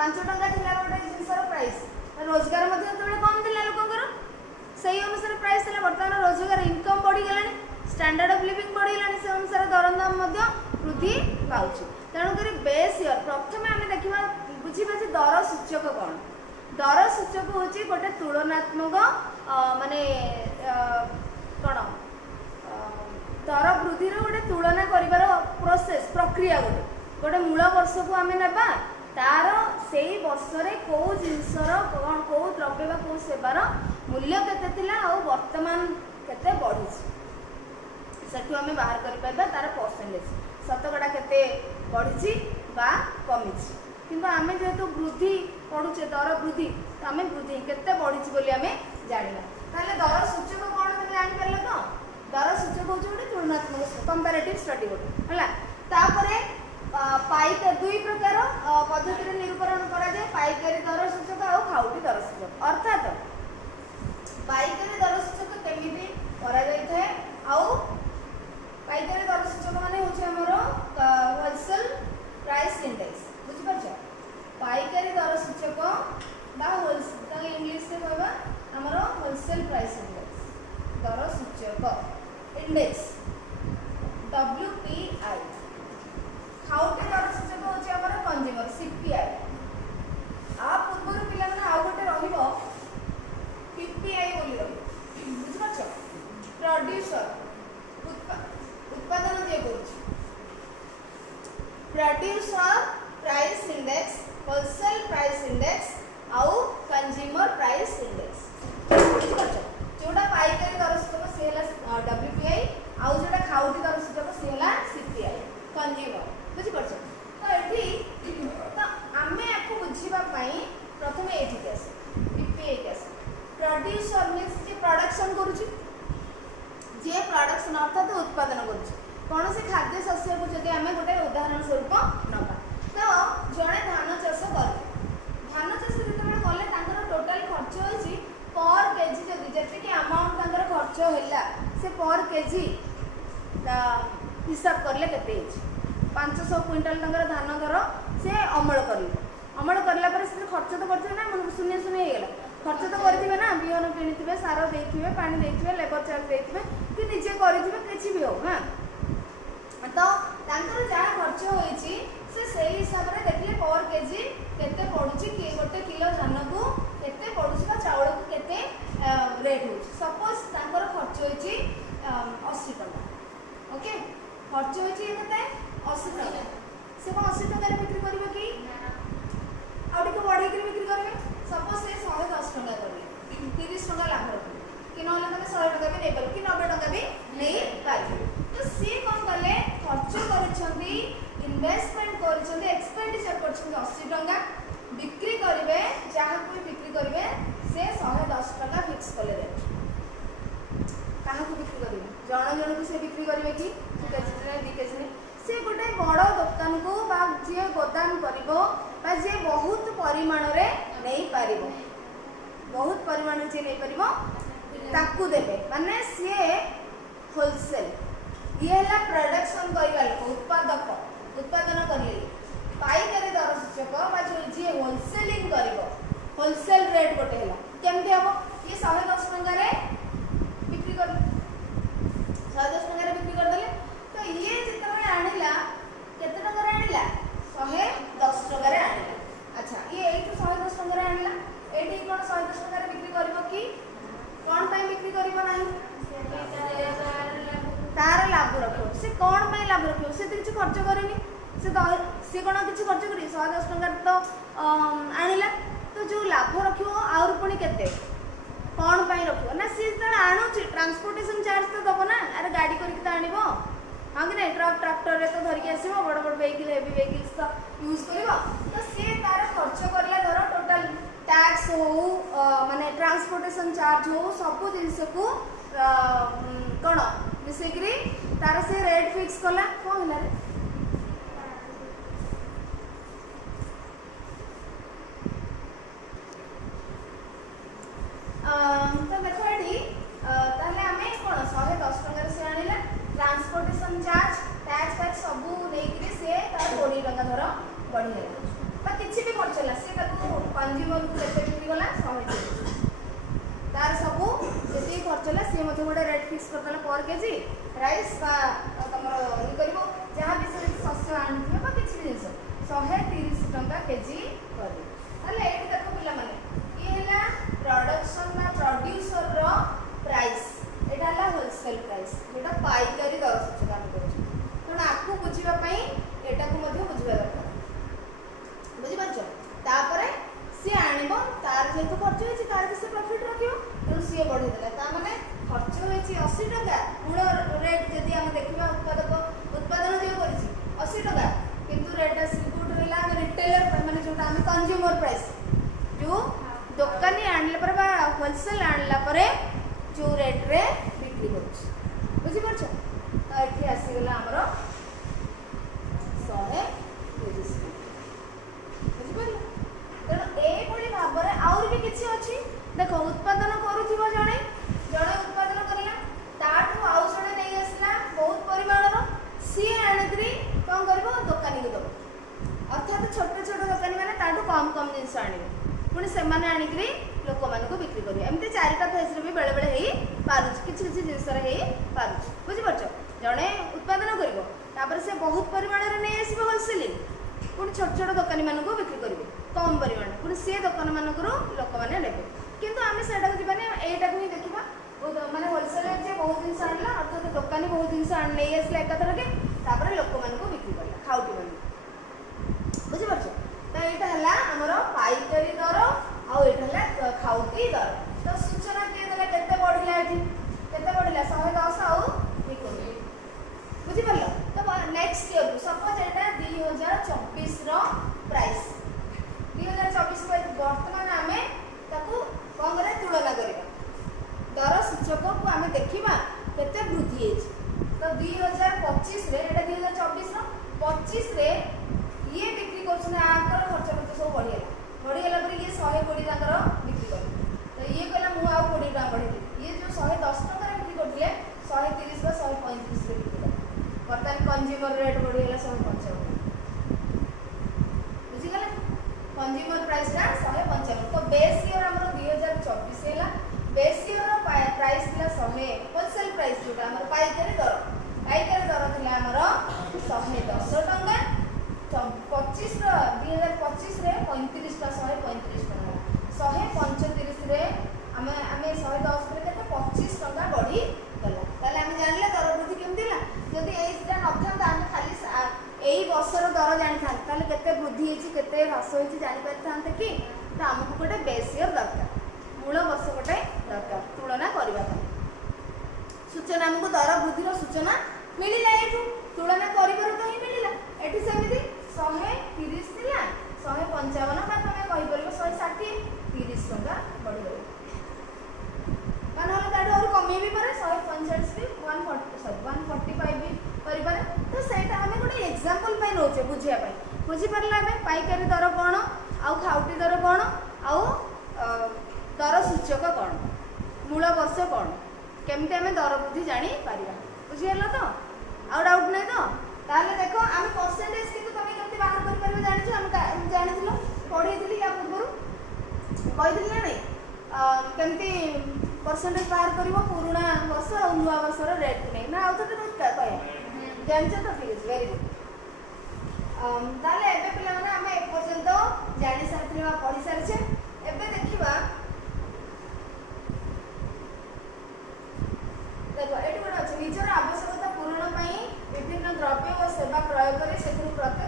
5 टका थिला गोटे जिनसर प्राइस रोजगार कम थिला लोकंकर से अनुसार प्राइस है बर्तमान रोजगार इनकम बढ़ीगलानी स्टैंडर्ड ऑफ लिविंग बढ़ीगलानी से अनुसार दरदाम वृद्धि पाउछि तेणुक बेस इयर प्रथम आम देखा बुझा दर सूचक कौन दर सूचक हूँ गोटे तुलनात्मक माने कौन दर वृद्धि गोटे तुलना कर प्रोसेस प्रक्रिया गोटे गोटे मूल वर्ष को आम ना तार से वर्ष कौ जिनसर कौन कौ द्रव्य कौ सेवार मूल्य केते थिला आ वर्तमान केते बढ़ी सेठू आम बाहर कर तार परसेंटेज शतकड़ा केते बढ़ी बा कमी किंतु आम जेहेतु वृद्धि पढ़ुचे दर वृद्धि तो आम वृद्धि केते बढ़ी बोली आम जाना ताले दर सूचक कौन तुम जापर तो दर सूचक हूँ गोटे तुलनात्मक कंपेरेटिव स्टडी गोटे है पाइक दुई प्रकार पद्धति निरूपण करा पाइकारी दर सूचक और खाउटी दर सूचक अर्थात पाइकारी दर सूचक केमिति करा जाय आउ पाइकारी दर सूचक माने होचे हमरो होलसेल प्राइस इंडेक्स बुझि परछ पाइकारी दर सूचक बा होलसेल इंग्लिश से कहबा हमरो होलसेल प्राइस इंडेक्स दर सूचक इंडेक्स WPI खाउटी दर सूचक होचे हमरो कंज्यूमर CPI आ पूर्व पिला माने आ गोटे रहिबो PPI बोली रहिबो बुझि परछ प्रोड्यूसर उत्पादन जे करूछ producer price index wholesale price index आउ कंज्यूमर प्राइस इंडेक्स जोटा पाइकारी दर सूचक से हला WPI आउ जोटा खाउटी दर सूचक से हला CPI कंज्यूमर बुझि परछ तो एठी तो आमे आपको बुझिबा पई प्रथमे एठी case PPI case producer means जे प्रोडक्शन करूछ जे प्रोडक्शन अर्थात उत्पादन करूछ कौन से खाद्य शस्य को जदि आम गोटे उदाहरण स्वरूप नवा तो जड़े धान चाष कर धान चाष जो कले टोटाल खर्च होती पर केजी जदि जी अमाउंट खर्च है से पर केजी हिसाब करले केते 500 क्विंटल धान धर से अमल करला पर से खर्च तो करते ना शून्य शून्य हो गला खर्च तो करेंगे ना बिहन किणी सार देते पानी देते लेबर चार्ज देते कि निजे करेंगे किसी भी हो हाँ तो जहाँ खर्च होती से हिसाब से देखिए पर केजी केते पड़ुची कि गोटे किलो धान को केते पड़ुची चाउल को केते रेट हो सपोज तांकर खर्च होती 80 टका ओके खर्च होती केते 80 टका से 80 टका बिक्री करिवे कि आउ टिके बढ़ाई बिक्री करेंगे सपोज से 110 टका करेंगे 30 टका लाभ रखेंगे कि ना 100 टका भी नहीं पारे कि 90 टका भी नहीं पारे तो सी कौन कले खर्च कर इन्वेस्टमेंट कर एक्सपेंडिचर कर 80 टका बिक्री करेंगे जहाँ को बिक्री करेंगे से 110 टका फिक्स कले रेट क्या बिक्री करेंगे जन जन को से बिक्री करेंगे कि 2 केजी से गोटे बड़ दुकान को जी गोदाम कर जी बहुत परिमाण नहीं पार बहुत परिमाण जी नहीं पार देवे माने सी होलसेल ये है प्रोडक्शन करवा लोक उत्पादक उत्पादन कर पाइकारी दर सूचक जी होलसेलिंग कर होलसेल रेट गोटे है केमती हम ये 110 टकर बिक्री कर 110 टकर बिक्री करदे तो ये जिते आणिला केते टकर आणिला 110 टकर आणिला अच्छा ये 110 टकर आणिला एठी कोन 110 टकर बिक्री करबो कि कोन पई बिक्री करबो नाही तार लाभ रखो से कौन लाभ रखो से किसी खर्च करेनि से सी कौन किसी खर्च कर 110 टकर तो आणला तो जो लाभ रखियो आउर पुणी केते कौन पाई रखियो ना सी त आणुची ट्रांसपोर्टेशन चार्ज तो दबो ना अरे गाड़ी करके तो आनिबो हाँ कि नहीं ट्रक ट्रैक्टर रे तो धरिक आसो बड़ बड़ व्हीकल हेवी व्हीकल्स तो यूज कर तो सी तार खर्च करला धर टोटल टैक्स हो माने ट्रांसपोर्टेशन चार्ज हो सब जिनस को कौन मिसेकरी तार से रेट फिक्स कला कौन है तो देखो ये ताहले आमे कोन 110 टका से आनिला ट्रांसपोर्टेशन चार्ज टैक्स टैक्स सब नेकरी से तार 20 टका धर बढ़ी गेला बा किछि भी खर्चला से ताको कंज्यूमर को केते बिक्री गला 100 तार सब जति खर्चला से मते गोटे रेट फिक्स करतला पर केजी राइस बा तमरो इ करबो जहां भी से शस्य आनिथियो बा किछि जिंस 130 टका केजी कर ताले एठी देखो पिला माने ये हैला प्रोडक्शन ना प्रोड्यूसर रो प्राइस एटा ला होलसेल प्राइस जेटा पाइकारी दर सूचक हम करू तण आकु बुझिबा पई एटा को मध्ये बुझिबा दरकार बुझि परछो तापरे सी आनिबो तार जेतु खर्च होछि तार से प्रॉफिट रखियो तण सी बढ़ी देला ता माने खर्च होछि 80 टका मूल रेट जदी हम देखिबा उत्पादन जे करछि 80 टका किंतु रेट सिलगुड रेला रिटेलर माने जोटा हम कंज्यूमर प्राइस जो दुकानी आणला पर बा होलसेल आणला पर जो रेट रे बिक्री करछ बुझि परछ तो एठी आसी गेला हमरो 130 बुझि परल तेणु ए भली भाबरे और भी किछि अछि देखो उत्पादन करूथिबो जणे उत्पादन करला ताठू आउ जणे नै आसला बहुत परिमाण रो सी आणग्री कोन करबो दुकानी के दबो अर्थात छोटे छोटे दुकानी माने ताठू कम कम जिंस आनिबो पुणी से आणिकी लोक मानक बिक्री करेंगे एमती चारिटा फेज भी बेले बेले हो पारुछ किसी किसी जिनस पारुछ बुझिपार जड़े उत्पादन कर से बहुत परिमाण में नहीं आसो होलसेलिंग पुणी छोट छोट दुकानी मानक बिक्री करेंगे कम परिमाण पुणी से दुकान मानक लोक मैंने ने कितु आम से यहीटा ही देखा माने होलसेल जे बहुत जिन आणला अर्थात दुकानी बहुत जिन नहीं आसला एकाथर लोक मानक बिक्री करला खाउटी मान बुझिपार तो यहाँ है आमर पाइकारी दर आटा खाउटी दर तो सूचना किए देला केते बढ़िला एठी केते बढ़िला 110 आउ बुझिपार तो नेक्स्ट ईयर सपोज एटा 2024 रो प्राइस 2024 वर्तमान आमे ताकू कोन करे तुलना करिबा दर सूचक को आमे देखिबा केते वृद्धि हेछि तो 2025 रे एटा 2024 रो 25 रे ये बिक्री करछना आकर खर्च खर्च सब बढ़िया पर ये 120 टका बिक्री कर तो ये कहला मु आ 20 टका बढ़ी ये जो 110 टका बिक्री करथिले 130 का 135 रे बिक्री कर वर्तमान कंज्यूमर रेट बढ़िया 155 बुझी गला कंज्यूमर प्राइस का 155 तो बेस ईयर हमर 2024 हैला बेस ईयर प्राइस थिला 100 होलसेल प्राइस जोटा हमर पाइकारी दर थिला हमर 110 टका 25 2025 रे 35 टा 135 टका 135 रे आमे 110 रे केते 25 टका बढ़ी गला ताले आमे जानले दर वृद्धि केमतिला जदी एइटा नथांता आमे खाली एई वर्षर दर जानि थान ताले केते वृद्धि हेछि केते ह्रास हेछि जानि परथांते कि तो हमकु गोटे बेस ईयर दरकार मूल वर्ष गोटे दरकार तुलना करबा सूचना हमकु दर वृद्धिर सूचना मिलिला एठु तुलना करिबार तो ही मिलिला एठी सेमिति 130 थिला 155 बा तमे कहि परबो 160 30 टका बढ़ी गयो मान हला ताडो और कमी भी पारे 145 भी 145 भी करि पारे तो सेटा हमें गोटे एग्जांपल पय रोचे बुझिया पय बुझि परला हमें पाइकारी दर कोन आउ खाउटी दर कोन आउ दर सूचक कोन मूल वर्ष कोन केमते हमें दर वृद्धि जानि पारिबा बुझियला तो आउ डाउट नै तो ताले देखो हम परसेंटेज किंतु तमे केमते बाहर कर परबे जानि हम जानिथिलो पढैथिली या पूर्व कहि दिल नै केमते परसेंटेज बाहर करबो पुराना वर्ष और नुवा वर्ष रो रेट नै ना आउ तो कह जानछ तो ठीक है वेरी गुड ताले एबे पिला माने हम एक पर्यंत जानि सारथिबा पढि सारछे एबे देखिबा देखो एटी कोन अछि निजर आवश्यकता पूर्ण पई विभिन्न द्रव्य और सेवा प्रयोग करे सेथु प्रत्येक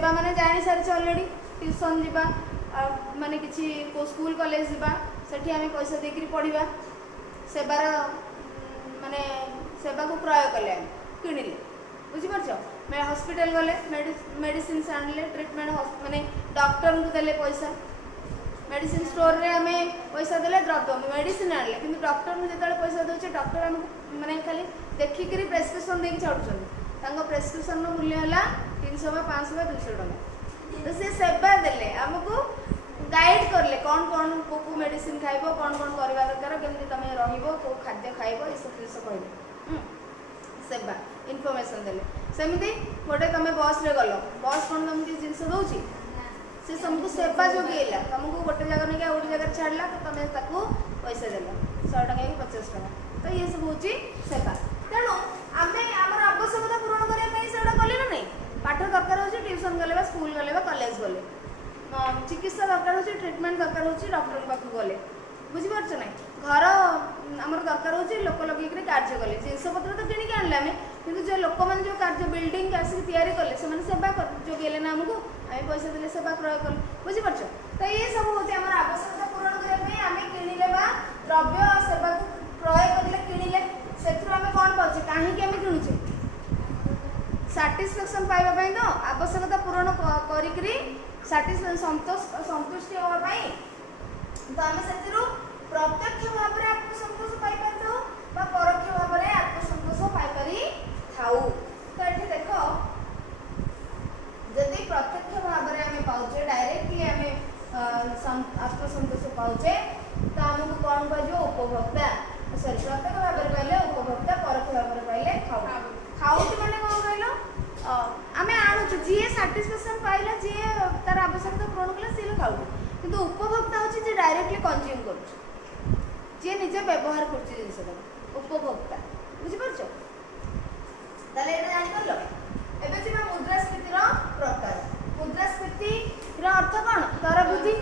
सेवा माने जानी सारी ऑलरेडी ट्यूशन जीवा माने किसी को स्कूल कॉलेज जीवा सेठी आमे पैसा देकरी पढ़िबा सेवार माने सेवा को प्रयोग कले किणिले बुझिपारछ मैं हॉस्पिटल गले मेडिसिन आनले ट्रीटमेंट माने डॉक्टर को देले पैसा मेडिसिन स्टोर रे आमे पैसा देले द्रव्य मेडिसिन आनले किंतु डॉक्टर को जेतले पैसा दोचे डॉक्टर हम माने खाली देखिकरी प्रेस्क्रिप्शन देके छाडुछन तांको प्रेस्क्रिप्शन रो मूल्य होला 300 बा 500 बा 200 टका तो से सेवा देले हमको गाइड करले कौन कौन को मेडिसिन खाइबो कौन कौन करबा दरकार केमति तमे रहिबो को खाद्य खाइबो ए सब जिंस कहले सेवा इन्फॉर्मेशन देले सेमिति गोटे तमे बस रे गलो बस कोन तमके जिंस दोची से तुमको सेवा जोगेला तुमको गोटे जगह नहीं गोटे जगह छाड़ला तो तुम ताकू पैसा देल 100 टका कि 50 टका तो ये सब होची सेवा तेणु आमे हमर आवश्यकता पूर्ण करने सेटा कले ना नहीं पाठ दरकार होची ट्यूशन गले स्कूल गले कॉलेज गले चिकित्सा दरकार होची ट्रीटमेंट दरकार होची डॉक्टर पाखु गले बुझिपारछ ना घर आमर दरकार होची लोक लगे कार्य कले जिनस पत्र तो किणी आनले आमे किंतु जो लोक मान जो कार्य बिल्डिंग आसिक तैयारी कले से माने सेवा जोगेले ना हमको आमे पैसा देले सेवा प्रयोग कले बुझिपारछ तो ये सब होची हमर आवश्यकता पूर्ण करने आमे किणिले बा द्रव्य सेवा को प्रयोग करले किणिले सेथु आमे कोन पाउचे काहे कि आमे किणुचे सैटिस्फैक्शन पाइबा पई तो आवश्यकता पूर्ण करिकरी संतुष्टि होबा पई तो आमे सेथिरु प्रत्यक्ष भाव में आत्मसंतोष पाई पाथौ बा परोक्ष भाव में आत्मसंतोष पाई पारी थाउ तो एठी देखो जदि प्रत्यक्ष भाव में हमें पाउचे डायरेक्टली हमें आत्मसंतोष पाउचे तो हमको कौन पाजो उपभोक्ता सॉरी प्रत्यक्ष भाव में पाइले उपभोक्ता परोक्ष भाव में पाइले खाउ खाउ माने कोन कहलो आमे आणुछु जे सैटिस्फैक्शन पाइला जे तार आवश्यकता पूर्ण कला से खाउ किंतु उपभोक्ता होची जे डायरेक्टली कंज्यूम करू जे निजे व्यवहार करछि जिंसटा उपभोक्ता बुझि परछो ताले एटा जानि करलो एबे जे मुद्रास्फीति रो प्रकार मुद्रास्फीति रो अर्थ कोन दर वृद्धि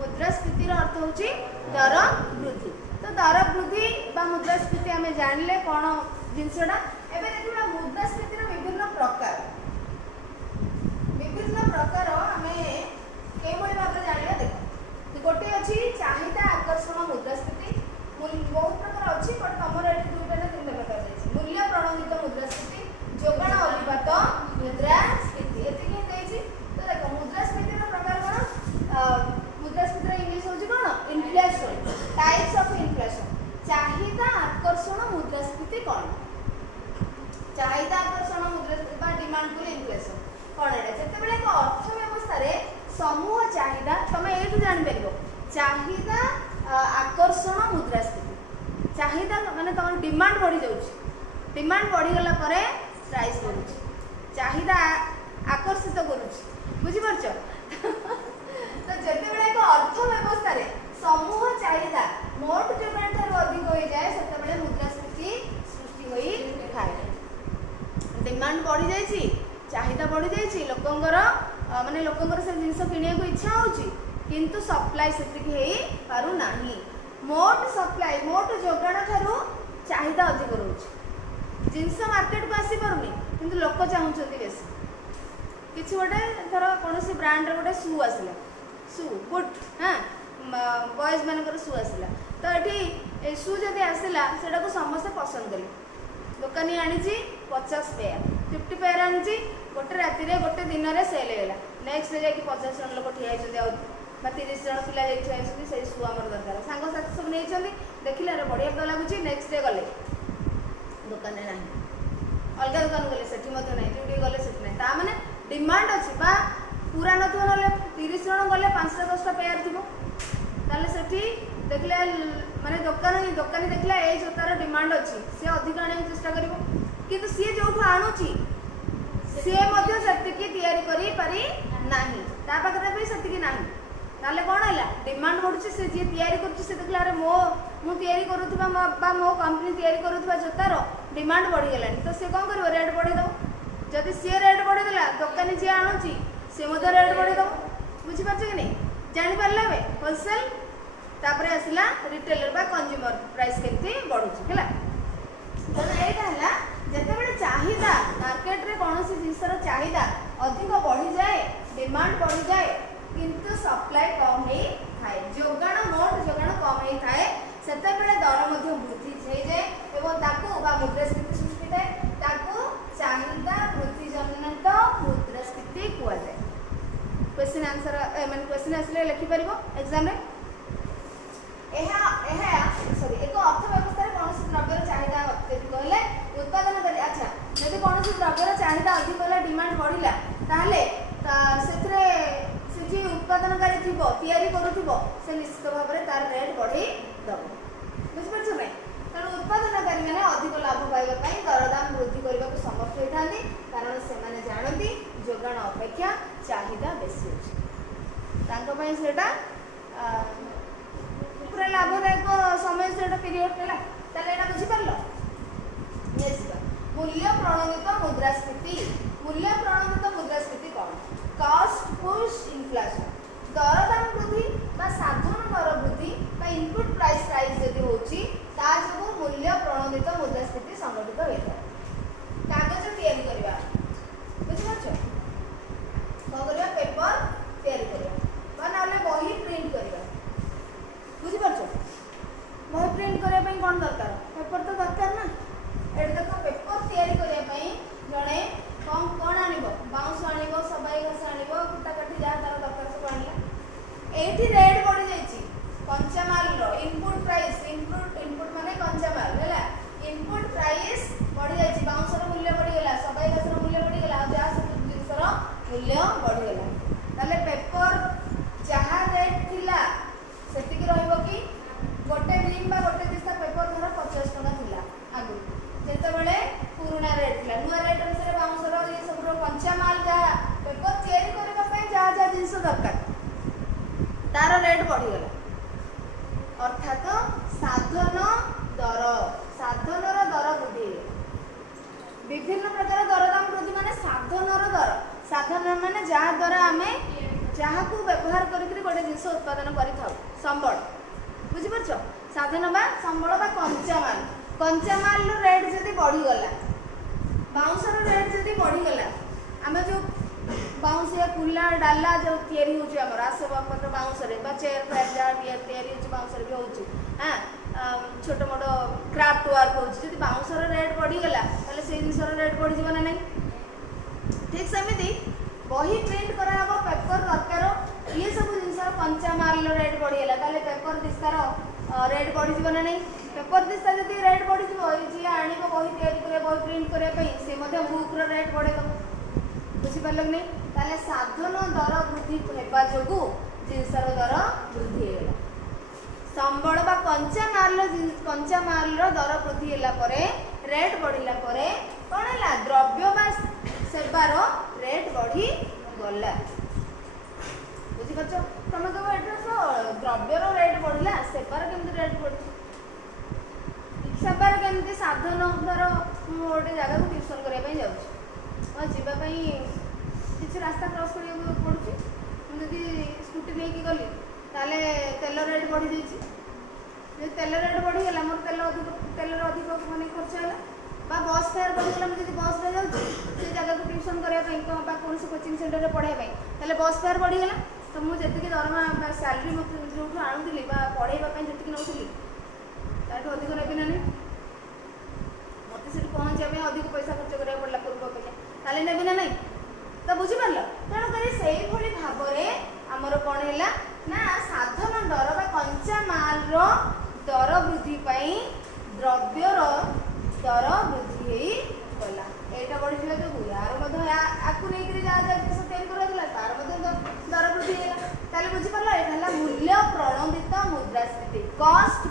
मुद्रास्फीति रो अर्थ होची दर वृद्धि तो दर वृद्धि बा मुद्रास्फीति हमें जानले कोन जिंसटा एबे देखिबा मुद्रास्फीति रो विभिन्न प्रकार हमें केवल भाव जानिबा देखो गोटे अछि चाहिदा आकर्षण मुद्रास्फीति बहुत प्रकार अच्छी बट तुम ये दुईटा ना तीन प्रकार देखिए मूल्य प्रणोदित मुद्रास्फीति जोगाण अनुपात मुद्रास्फीति ये तो देखो मुद्रास्फीति प्रकार कौन मुद्रास्फीति इंग्लिश हूँ कौन इनफ्लेशन टाइप्स ऑफ इनफ्लेशन चाहिदा आकर्षण मुद्रास्फीति कौन चाहिदा आकर्षण मुद्रास्फीति बा डिमांड पुल इनफ्लेशन कौन एटा जते एक अर्थ व्यवस्था रे समूह चाहिदा तुम ये जान पार चाहिदा आकर्षण मुद्रास्फीति चाहिदा माने तुम डिमांड बढ़ी जाउछि डिमांड बढ़ी गला परे प्राइस बढ़ुछि चाहिदा आकर्षित करुछि बुझि परछ तो जते बेले एक अर्थ व्यवस्था रे समूह चाहिदा मोट जोगान ठार अधिक होई जाए सेते बेले मुद्रास्फीति सृष्टि होई थाए डिमांड बढ़ी जाइछि चाहिदा बढ़ी जाइछि लोकंगर माने लोकंगर से जिंस किनिया को इच्छा होछि किंतु सप्लाई सेतिक हेई पारु नाही मोट सप्लाई मोट जोगाण ठारू चाहिदा अधिक रोच जिनस मार्केट को आसी पारुनी किंतु लोक चाहूचंती बेसी किछि गोटे धर कोनोसी ब्रांड रे गोटे शू आसिला शू बुट हां बॉयज मानकर शू आसिला तो एठी शू जदि आसिला सेटा को समस्त पसंद कले दुकानी आनीची 50 पेयर 50 पेयर आनीची गोटे राति रे गोटे दिन रे सेल हेला नेक्स्ट डे जाकी 50 जन लोक ठिया आइछथि आ 30 जन पिला जाइछथि से शू हमर दरकार सांग साथी सब नेइछथि देखिले रे बढ़िया तो लागुची नेक्स्ट डे गले दुकान रे नाही अलग दुकान गले सेठी मते नाही जोडी गले सेठी नाही ता माने डिमांड अछि बा पूरा नथो नले 30 जन गले 5 10 टा पेयर थिबो ताले सेठी देखले माने दुकानी देखला ए जोतार डिमांड अछि से अधिक आने चेष्टा करिवो किंतु सी जोठु आणुची से मध्य सेतिकी तयारी करी पारी नाही ता पाखरे भी सेतिकी नाही ताले कोन हैला डिमांड बढ़ुची से जे तयारी करछि से देखला रे मु तयारी करूथबा बा मो कंपनी तयारी करूथबा जोतार डिमांड बढ़ी गेलानी तो से कोन करबो रेट बढ़े दो जदि से रेट बढ़े देला दुकानी जे आणुची से मध्य रेट बढ़े दो बुझी पाछ कि नहीं जानि परला बे होलसेल तापरे आसिला रिटेलर बा कंज्यूमर प्राइस केमती बढ़ुची हैला तो एटा हला जते बेले चाहिदा मार्केट रे कोनोसी जिंसर चाहिदा अधिक बढ़ी जाए डिमांड बढ़ी जाए किंतु सप्लाई कम ही थाए जोगाण मोट जोगाण कम ही थाए सेतेबेले दर मध्ये वृद्धि हो जाए एवं ताकू बा मुद्रास्फीति सृष्टि थाए ताकू चाहिदा वृद्धि जनित मुद्रास्फीति कुआ जाए। क्वेश्चन आंसर माने क्वेश्चन आसले लिखि परिबो एग्जाम रे सॉरी एक अर्थव्यवस्था कौन द्रव्यर चाहिदा अत्यधिक हेले उत्पादन करी अच्छा यदि कौन द्रव्यर चाहिदा अधिक होला डिमांड बढ़िला ताहले सेथरे से जी उत्पादनकारी थिबो तयारी करूथिबो से निश्चित भाव में तार रेट बढ़ी दबो बुझ परछ नै कारण उत्पादनकारी माने अधिक लाभ पाइबा पई दरदाम वृद्धि करबा को समर्थ होइथांती कारण से माने जानती जोगाण अपेक्षा चाहिदा बेसी अछि तांको पई सेटा पूरा लाभदायक समय से पीरियड है ताले एटा बुझी परलो नेक्स्ट मूल्य प्रणोदित मुद्रास्फीति कौन कॉस्ट पुश इन्फ्लेशन दरदाम वृद्धि बा साधारण दर वृद्धि बा इनपुट प्राइस राइज जदि होची ता जो मूल्य प्रणोदित मुद्रास्फीति संगठित होइता कागज तयारी करबा बुझी परछ को करबा पेपर तयारी करबा बा नाले बही प्रिंट करबा बुझी परछ बही प्रिंट करबा पई कोन दरकार पेपर तो दरकार ना एड देखो पेपर तयारी करबा पई जणे कोन आनिबो बाउंस आनिबो सबाई घास आनिबो कुटा काठी जा तार दरकार सब आनिला एठी रेट बढ़ी जाईची कच्चा माल रो इनपुट प्राइस इनपुट माने कच्चा माल हैला इनपुट प्राइस बढ़ी जाईची बाउंस रो मूल्य बढ़ी गेला सबाई घास रो मूल्य बढ़ी गेला जा सब जिंस रो मूल्य बढ़ी गेला ताले पेपर जहा रेट थिला सेति की रहइबो कि गोटे ग्रीन बा गोटे दिशा पेपर धर 50 टका थिला आगु जेतेबेले पुराना रेट थिला नुआ रेट अनुसार बाउंस रो ये सब रो कच्चा माल जा पेपर तयारी करबा पई जा जिंस दरकार तार रेट बढ़ी गेला अर्थात साधनर दर वृद्धि विभिन्न प्रकार दरदाम वृद्धि माने साधन माने जहा द्वारा आमे जहा को व्यवहार करके गोटे जिनस उत्पादन करिथाउ संबल बुझी परछ साधन बा संबल बा कंचा माल रो रेट जदी बढ़ी गला बाउंस रो रेट जदी बढ़ी गला आमे जो बाउंस या कुल्ला डाला जो तयारी होची हमर आसबाबपत्र बाउंस रे बा चेयर फायर जा तयारी होची बाउंस रे भी होची हां छोटो मोटो क्राफ्ट वर्क होची जदी बाउंस रो रेट बढ़ी गला ताले से जिनस रो रेट बढ़ी जीवन नै ठीक समिति बही प्रिंट करा हबो पेपर दरकार ये सब जिनस कंचा माल रो रेट बढ़ी गला ताले पेपर दिस्तार रेट बढ़ी जीवन नै पेपर दिस्ता जदी रेट बढ़ी जीवो जी आनिबो बही तयारी करे बही प्रिंट करे पई से मध्ये बुक रो रेट बढ़े दबो बुझी पारल नहीं ताले साधन दर वृद्धि हेबा जोगु जिनसर दर वृद्धि हेला संबल बा कंचा माल रो दर वृद्धि हेला परे रेट बढ़िला परे कोन हला द्रव्य बा सेवार रेट बढ़ी गला बुझी परछ तमे कहबो एटा द्रव्य रो रेट बढ़िला सेवार केमति रेट बढ़ी सेवार केमति साधन दर मोटे जगह को ट्यूशन करे पई जाउछ जावाई किसी रास्ता क्रॉस करा पड़ुची मुझे स्कूटी लेकिन गली ताले तेल रेट बढ़ी जाइए तेल रेट बढ़ीगला मोर तेल अधिक माने खर्च है बा बस फेयर बढ़ीगला मुझे बस रे जाऊँ से जगह को ट्यूशन करने कौन कोचिंग सेंटर में पढ़ाई ताले बस फेयर बढ़ीगला तो मुझे दरमा सैलरी मत जो आणुली पढ़ाई जी नौली ताठू अधिक नेबी ना मत से पहुँचा अधिक पैसा खर्च करा पड़ा पूर्व अपेक्षा ताले नेबी ना नहीं तो बुझी पारल तेणुक से भाव में आमर कौन है ना साधन दर बा कंचा माल रो दर वृद्धि पाई द्रव्यर दर वृद्धि गला एटा बढ़ी जो यार आपको नहीं जिस तैयारी करा तार दर वृद्धि है बुझी पारल एटा मूल्य प्रणोदित मुद्रास्फीति कॉस्ट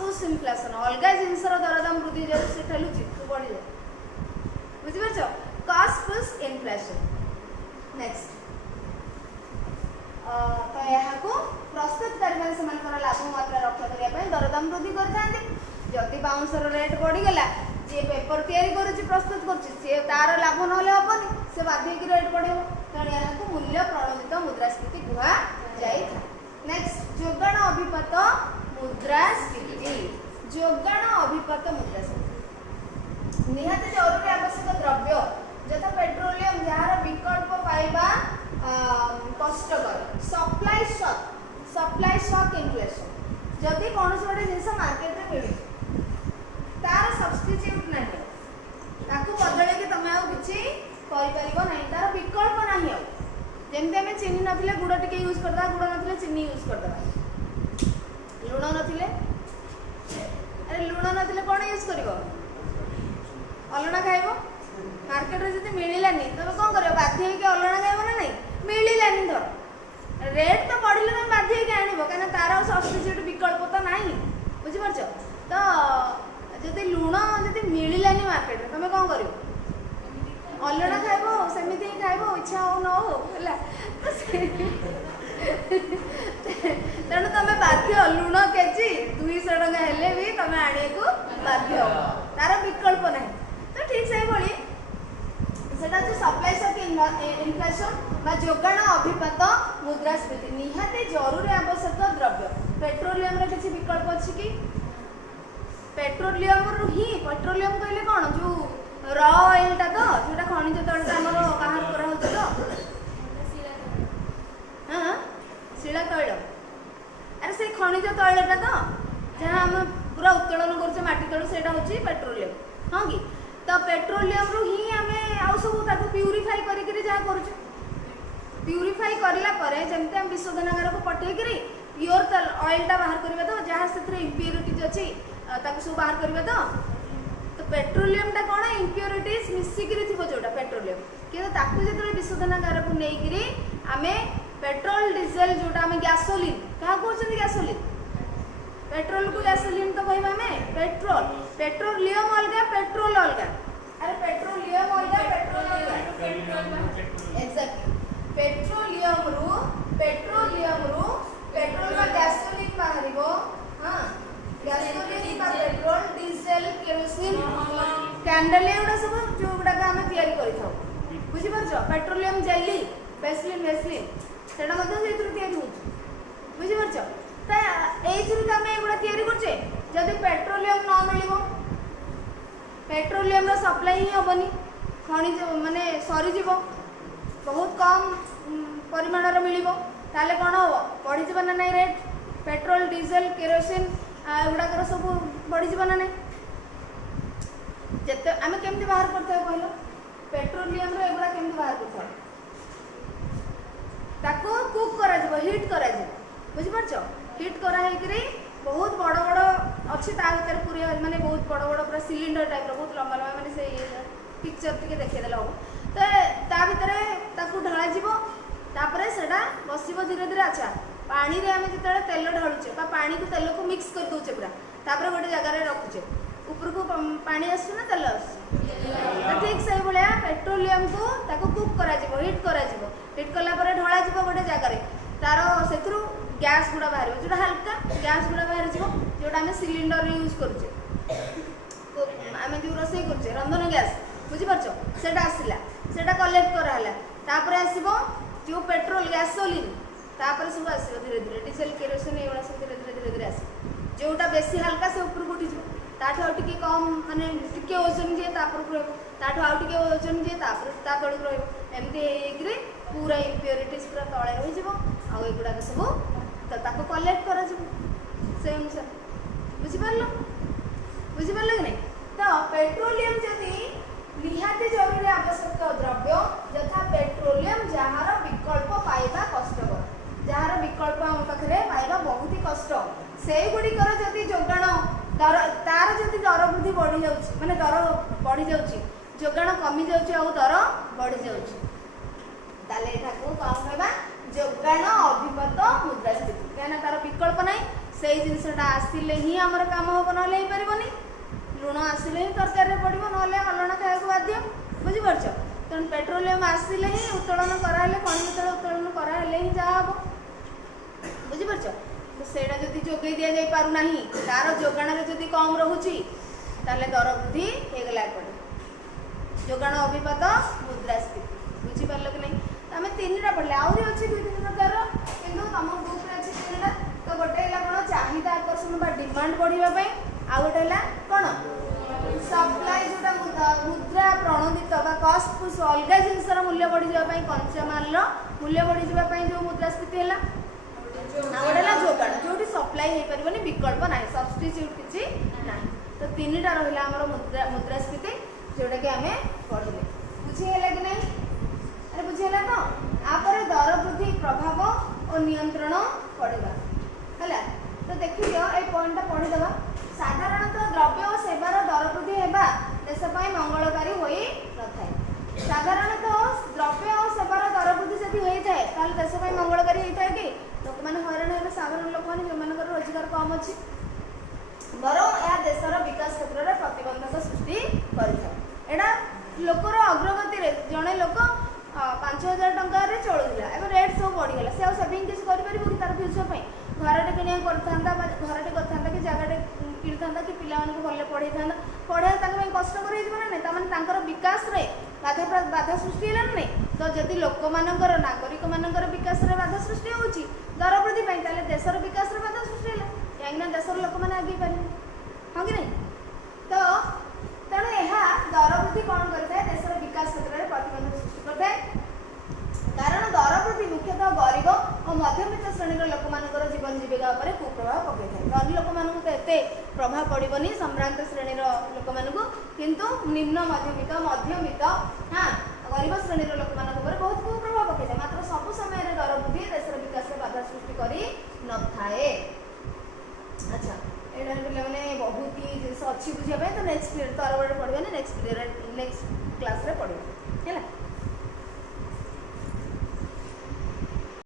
पुश इन्फ्लेशन अलग जिनसर दरदाम वृद्धि जाए से ठेलुची तू बढ़ी जाए बुझी पारछ कॉस्ट पुश इन्फ्लेशन नेक्स्ट तो यहाँ को प्रस्तुतकारी मैंने से लाभ मात्रा रक्षा करने दरदाम वृद्धि करते जदि बाउंसर रेट बढ़ीगला जी पेपर तैयारी करुच्ची प्रस्तुत कर तार लाभ ना हेनी से बाध्य रेट बढ़े तेणु यहाँ को मूल्य प्रणोदित मुद्रास्फीति कह जाए। नेक्स्ट जोगाण अभिपात मुद्रास्फीति जोगाण अभिपात मुद्रास्फीति निहाती जरूरी आवश्यक द्रव्य ଯଥା ପେଟ୍ରୋଲିୟମ ଯାହାର ବିକଳ୍ପ ପାଇବା କଷ୍ଟକର। ସପ୍ଲାଇ ଶକ୍ ଇନଫ୍ଲେସନ, ଯଦି କୌଣସି ଗୋଟେ ଜିନିଷ ମାର୍କେଟରେ ମିଳୁଛି ତାର ସବଷ୍ଟିଚ୍ୟୁଟ୍ ନାହିଁ, ତାକୁ ବଦଳେଇକି ତମେ ଆଉ କିଛି କରିପାରିବ ନାହିଁ, ତାର ବିକଳ୍ପ ନାହିଁ ଆଉ। ଯେମିତି ଆମେ ଚିନି ନଥିଲେ ଗୁଡ଼ ଟିକେ ୟୁଜ୍ କରିଦେବା, ଗୁଡ଼ ନଥିଲେ ଚିନି ୟୁଜ୍ କରିଦେବା, ଲୁଣ ନଥିଲେ କ'ଣ ୟୁଜ୍ କରିବ? ଅଲଣା ଖାଇବ। ମାର୍କେଟରେ ଯଦି ମିଳିଲାନି ତମେ କ'ଣ କରିବ? ବାଧ୍ୟ ହେଇକି ଅଲଣା ଖାଇବ ନା ନାହିଁ? ମିଳିଲାନି ଧର, ରେଟ୍ ତ ବଢ଼ିଲେ ତମେ ବାଧ୍ୟ ହେଇକି ଆଣିବ, କାହିଁକିନା ତାର ଆଉ ସବଷ୍ଟିଚ୍ୟୁଟ୍ ବିକଳ୍ପ ତ ନାହିଁ, ବୁଝିପାରୁଛ? ତ ଯଦି ଲୁଣ ଯଦି ମିଳିଲାନି ମାର୍କେଟରେ ତମେ କ'ଣ କରିବ? ଅଲଣା ଖାଇବ, ସେମିତି ହିଁ ଖାଇବ, ଇଚ୍ଛା ହଉ ନ ହଉ ହେଲା। ତେଣୁ ତମେ ବାଧ୍ୟ, ଲୁଣ କେଜି 200 ଟଙ୍କା ହେଲେ ବି ତମେ ଆଣିବାକୁ ବାଧ୍ୟ ହବ, ତାର ବିକଳ୍ପ ନାହିଁ। ତ ଠିକ୍ ସେଇଭଳି সেটা হচ্ছে সপ্লাই শক ইনফ্লেশন বা যোগাণ অভিপাত মুদ্রাস্ফীতি, নিহাতি জরুরি আবশ্যক দ্রব্য। পেট্রোলিয়ামর কিছু বিকল্প আছে কি? পেট্রোলিয়ামর হি, পেট্রোলিয়াম কইলে কোন যে র অয়েলটা তো যেটা খনিজ তৈলটা আমার বাহার করা হচ্ছে তো, হ্যাঁ শিলা তৈল, আরে সেই খনিজ তৈলটা তো যা আমি পুরা উত্তোলন করছে মাটি তলু, সেটা হচ্ছে পেট্রোলিয়াম, হ্যাঁ কি? तो पेट्रोलियम रु ही आमे आउ सब ताको प्यूरिफाई करी करी जा करूछु, प्यूरिफाई करला परे जेमते हम विशोधनागार को पठे करी प्योर तेल ऑयल टा बाहर करबे तो जहा सेथरे इम्प्योरिटीज अछि ताको सब बाहर करबे तो पेट्रोलियम टा कोन इम्प्योरिटीज मिसी करी थिबो जोटा पेट्रोलियम कि ताको जेतरे विशोधनागार को नै करी आमे पेट्रोल डीजल जोटा आमे गैसोलीन का कहउछन गैसोलीन, पेट्रोल को गैसोलीन तो कहबा में पेट्रोल, पेट्रोलियम अलगा पेट्रोल अलगा, अरे पेट्रोलियम अलगा पेट्रोल अलगा, एग्जैक्टली पेट्रोलियम रु पेट्रोल का गैसोलीन बाहरिबो, हां गैसोलीन का पेट्रोल डीजल केरोसिन कैंडल एउडा सब जोगडा का हमें तयारी करि थाउ, बुझि परछो? पेट्रोलियम जेली वेस्लिन सेटा मते सेतिर तयारी होछ, बुझि परछो? जदि पेट्रोलियम न मिल पेट्रोलियम सप्लाई ही हेनी, खनिज माने सरीज बहुत कम परिमाण मिल ताले कौन हम बढ़ीज ना नहीं रेट, पेट्रोल डीजल केरोसिन एगुड़ाक सब बढ़ीज ना नहीं, जिते आम केमती बाहर करता कहल पेट्रोलियम एगुड़ा केमती बाहर करता कुक करा हिट करा बुझिपारछ, हिट कराई बहुत बड़ बड़ अच्छी भर पूरा माने बहुत बड़ बड़ पूरा सिलिंडर टाइप बहुत लंबा लंबा माने से पिक्चर टिके देखिदेले हम तो ता भितर ढाजी सेटा बस धीरे धीरे। अच्छा पानी रे आमे जिते तेल ढालुचे पानी को तेल को मिक्स कर दूचे पूरा गोटे जगार रखुचे ऊपर को पानी आसु ना तेल आस ठीक से भाया पेट्रोलियम को कुक करा हिट करा हिट कला ढला गोटे जगार तार से गैस गुड़ा बाहर जो हल्का गैस गुड़ा बाहर जोटा आम सिलिंडर यूज करुचे आम जो रोसे करुचे रंधन गैस बुझीपार से आसला से कलेक्ट कराला आसो जो पेट्रोल गैसोलीन सब आस धीरे धीरे डीजेल केरोसिन ये सब धीरे धीरे धीरे धीरे आस जोटा बेसी हल्का से ऊपर को उठी ताठू आउ टिके कम माने टिके ओजन जे तापर को ताठू आउ टिके ओजन जे तापर ता तळ को रहबो एमती हेकरी पूरा इम्प्योरिटीज पूरा तळे रहि जिवो आ एगुडा सब तो ताको कलेक्ट करा जिवो से अनुसार बुझिपारलो कि नहीं। तो पेट्रोलियम जदि निहाती जरूरी आवश्यक द्रव्य यथा पेट्रोलियम जार विकल्प पाइबा कष्टकर जार विकल्प आम पाखे पाइबा बहुत ही कष्ट से गुड़िकर जदि जोगाण दर तार जदि दर वृद्धि बढ़ी जाउछि माने दर बढ़ी जाउछि जोगाण कमी जाउछि आ दर बढ़ी जाउछि ताले एठाको कौन कहबा जोगाण अभिपत मुद्रास्फीति कहना तार विकल्प नहीं से जिनसटा आसिले ही आमर काम हम ना पारबनी लुण आसिले ही तरकारी पड़ो ना अलना खाया बाध्य बुझीपारछ तेणु पेट्रोलियम आसिले ही उत्तोलन कराले खनिज तेल उत्तोलन कराले ही जहाँ हम बुझीपारछ तो सेटा जदि जोगे दि जाई पारु नाही तार जोगाण जदि कम रहुची ताले दर वृद्धि हेगला पड़े जोगाण अभिपात मुद्रास्फीति बुझीपारल कि नहीं। तो आम तीनटा पढ़ले आहरी अच्छे दुई तीन प्रकार किंतु तुम बुक रे अच्छे तीनटा तो गोटे है कौन चाहिदा आकर्षण बा डिमांड बढ़ापी आ गोटे है कौन सप्लाई जोटा मुद्रा प्रणोदित कस्ट पुश अलग जिनसर मूल्य बढ़ीजा कंचामाल मूल्य बढ़ीजा जो मुद्रास्फीति है गोटे जोगाड़ जो सप्लाई हो पार विकल्प ना सब्सटीट्यूट किसी ना तो तीन टा रहा आम मुद्रास्फीति जोटा कि आम पढ़े बुझीगला कि नहीं अरे बुझीगला तो आपर दर वृद्धि प्रभाव और नियंत्रण पड़ेगा है तो देखिए ये पॉइंटा पढ़ीदे साधारणतः द्रव्य और सेवार दर वृद्धि होगा देश मंगलकारी हो न था साधारणतः द्रव्य और सेवार दर वृद्धि जब होता है तो देश मंगलकारी होता है कि लोक मैंने हईराण है साधारण लोक मैंने जो रोजगार कम अच्छी बरं यह देशर विकास क्षेत्र में प्रतिबंधक सृष्टि करा लोकर अग्रगति जड़े लोक 5,000 टकर चलूला एवं रेट सब बढ़ीगला से सेविंग किसी कर तार फ्यूचर घरटे कि घरटे करता कि जगह कि पिला भले पढ़े पढ़ा कष्टकर ना मैंने विकास बाधा सृष्टि है ना तो जदि लोक मानकर नागरिक मानकर विकास बाधा सृष्टि होची दर वृद्धि ताले देशर विकास बाधा सृष्टि है कहीं देशर लोक मैंने आगे पारे हाँ कि नहीं तो तेणु यह दर वृद्धि कौन करता है देशर विकास क्षेत्र में प्रतिबंधक सृष्टि करता है कारण दर वृद्धि मुख्यतः गरीब और मध्यवित्त श्रेणी लोक मानकर जीवन जीविका पर कुप्रभाव पकई था धनी लोक मानक तो एते प्रभाव पड़ोनी सम्भ्रांत श्रेणी लोक मानक किंतु निम्न मध्यवित्त हाँ गरीब श्रेणी लोक मान बहुत कुप्रभाव पकई था मात्र सब समय दर वृद्धि देशर विकास में बाधा सृष्टि करी न थाए अच्छा एटा पे बहुत ही जिन अच्छी बुझापी तो नेक्स्ट पीरियड तरह पढ़े नेक्स्ट क्लास रे पढ़े है।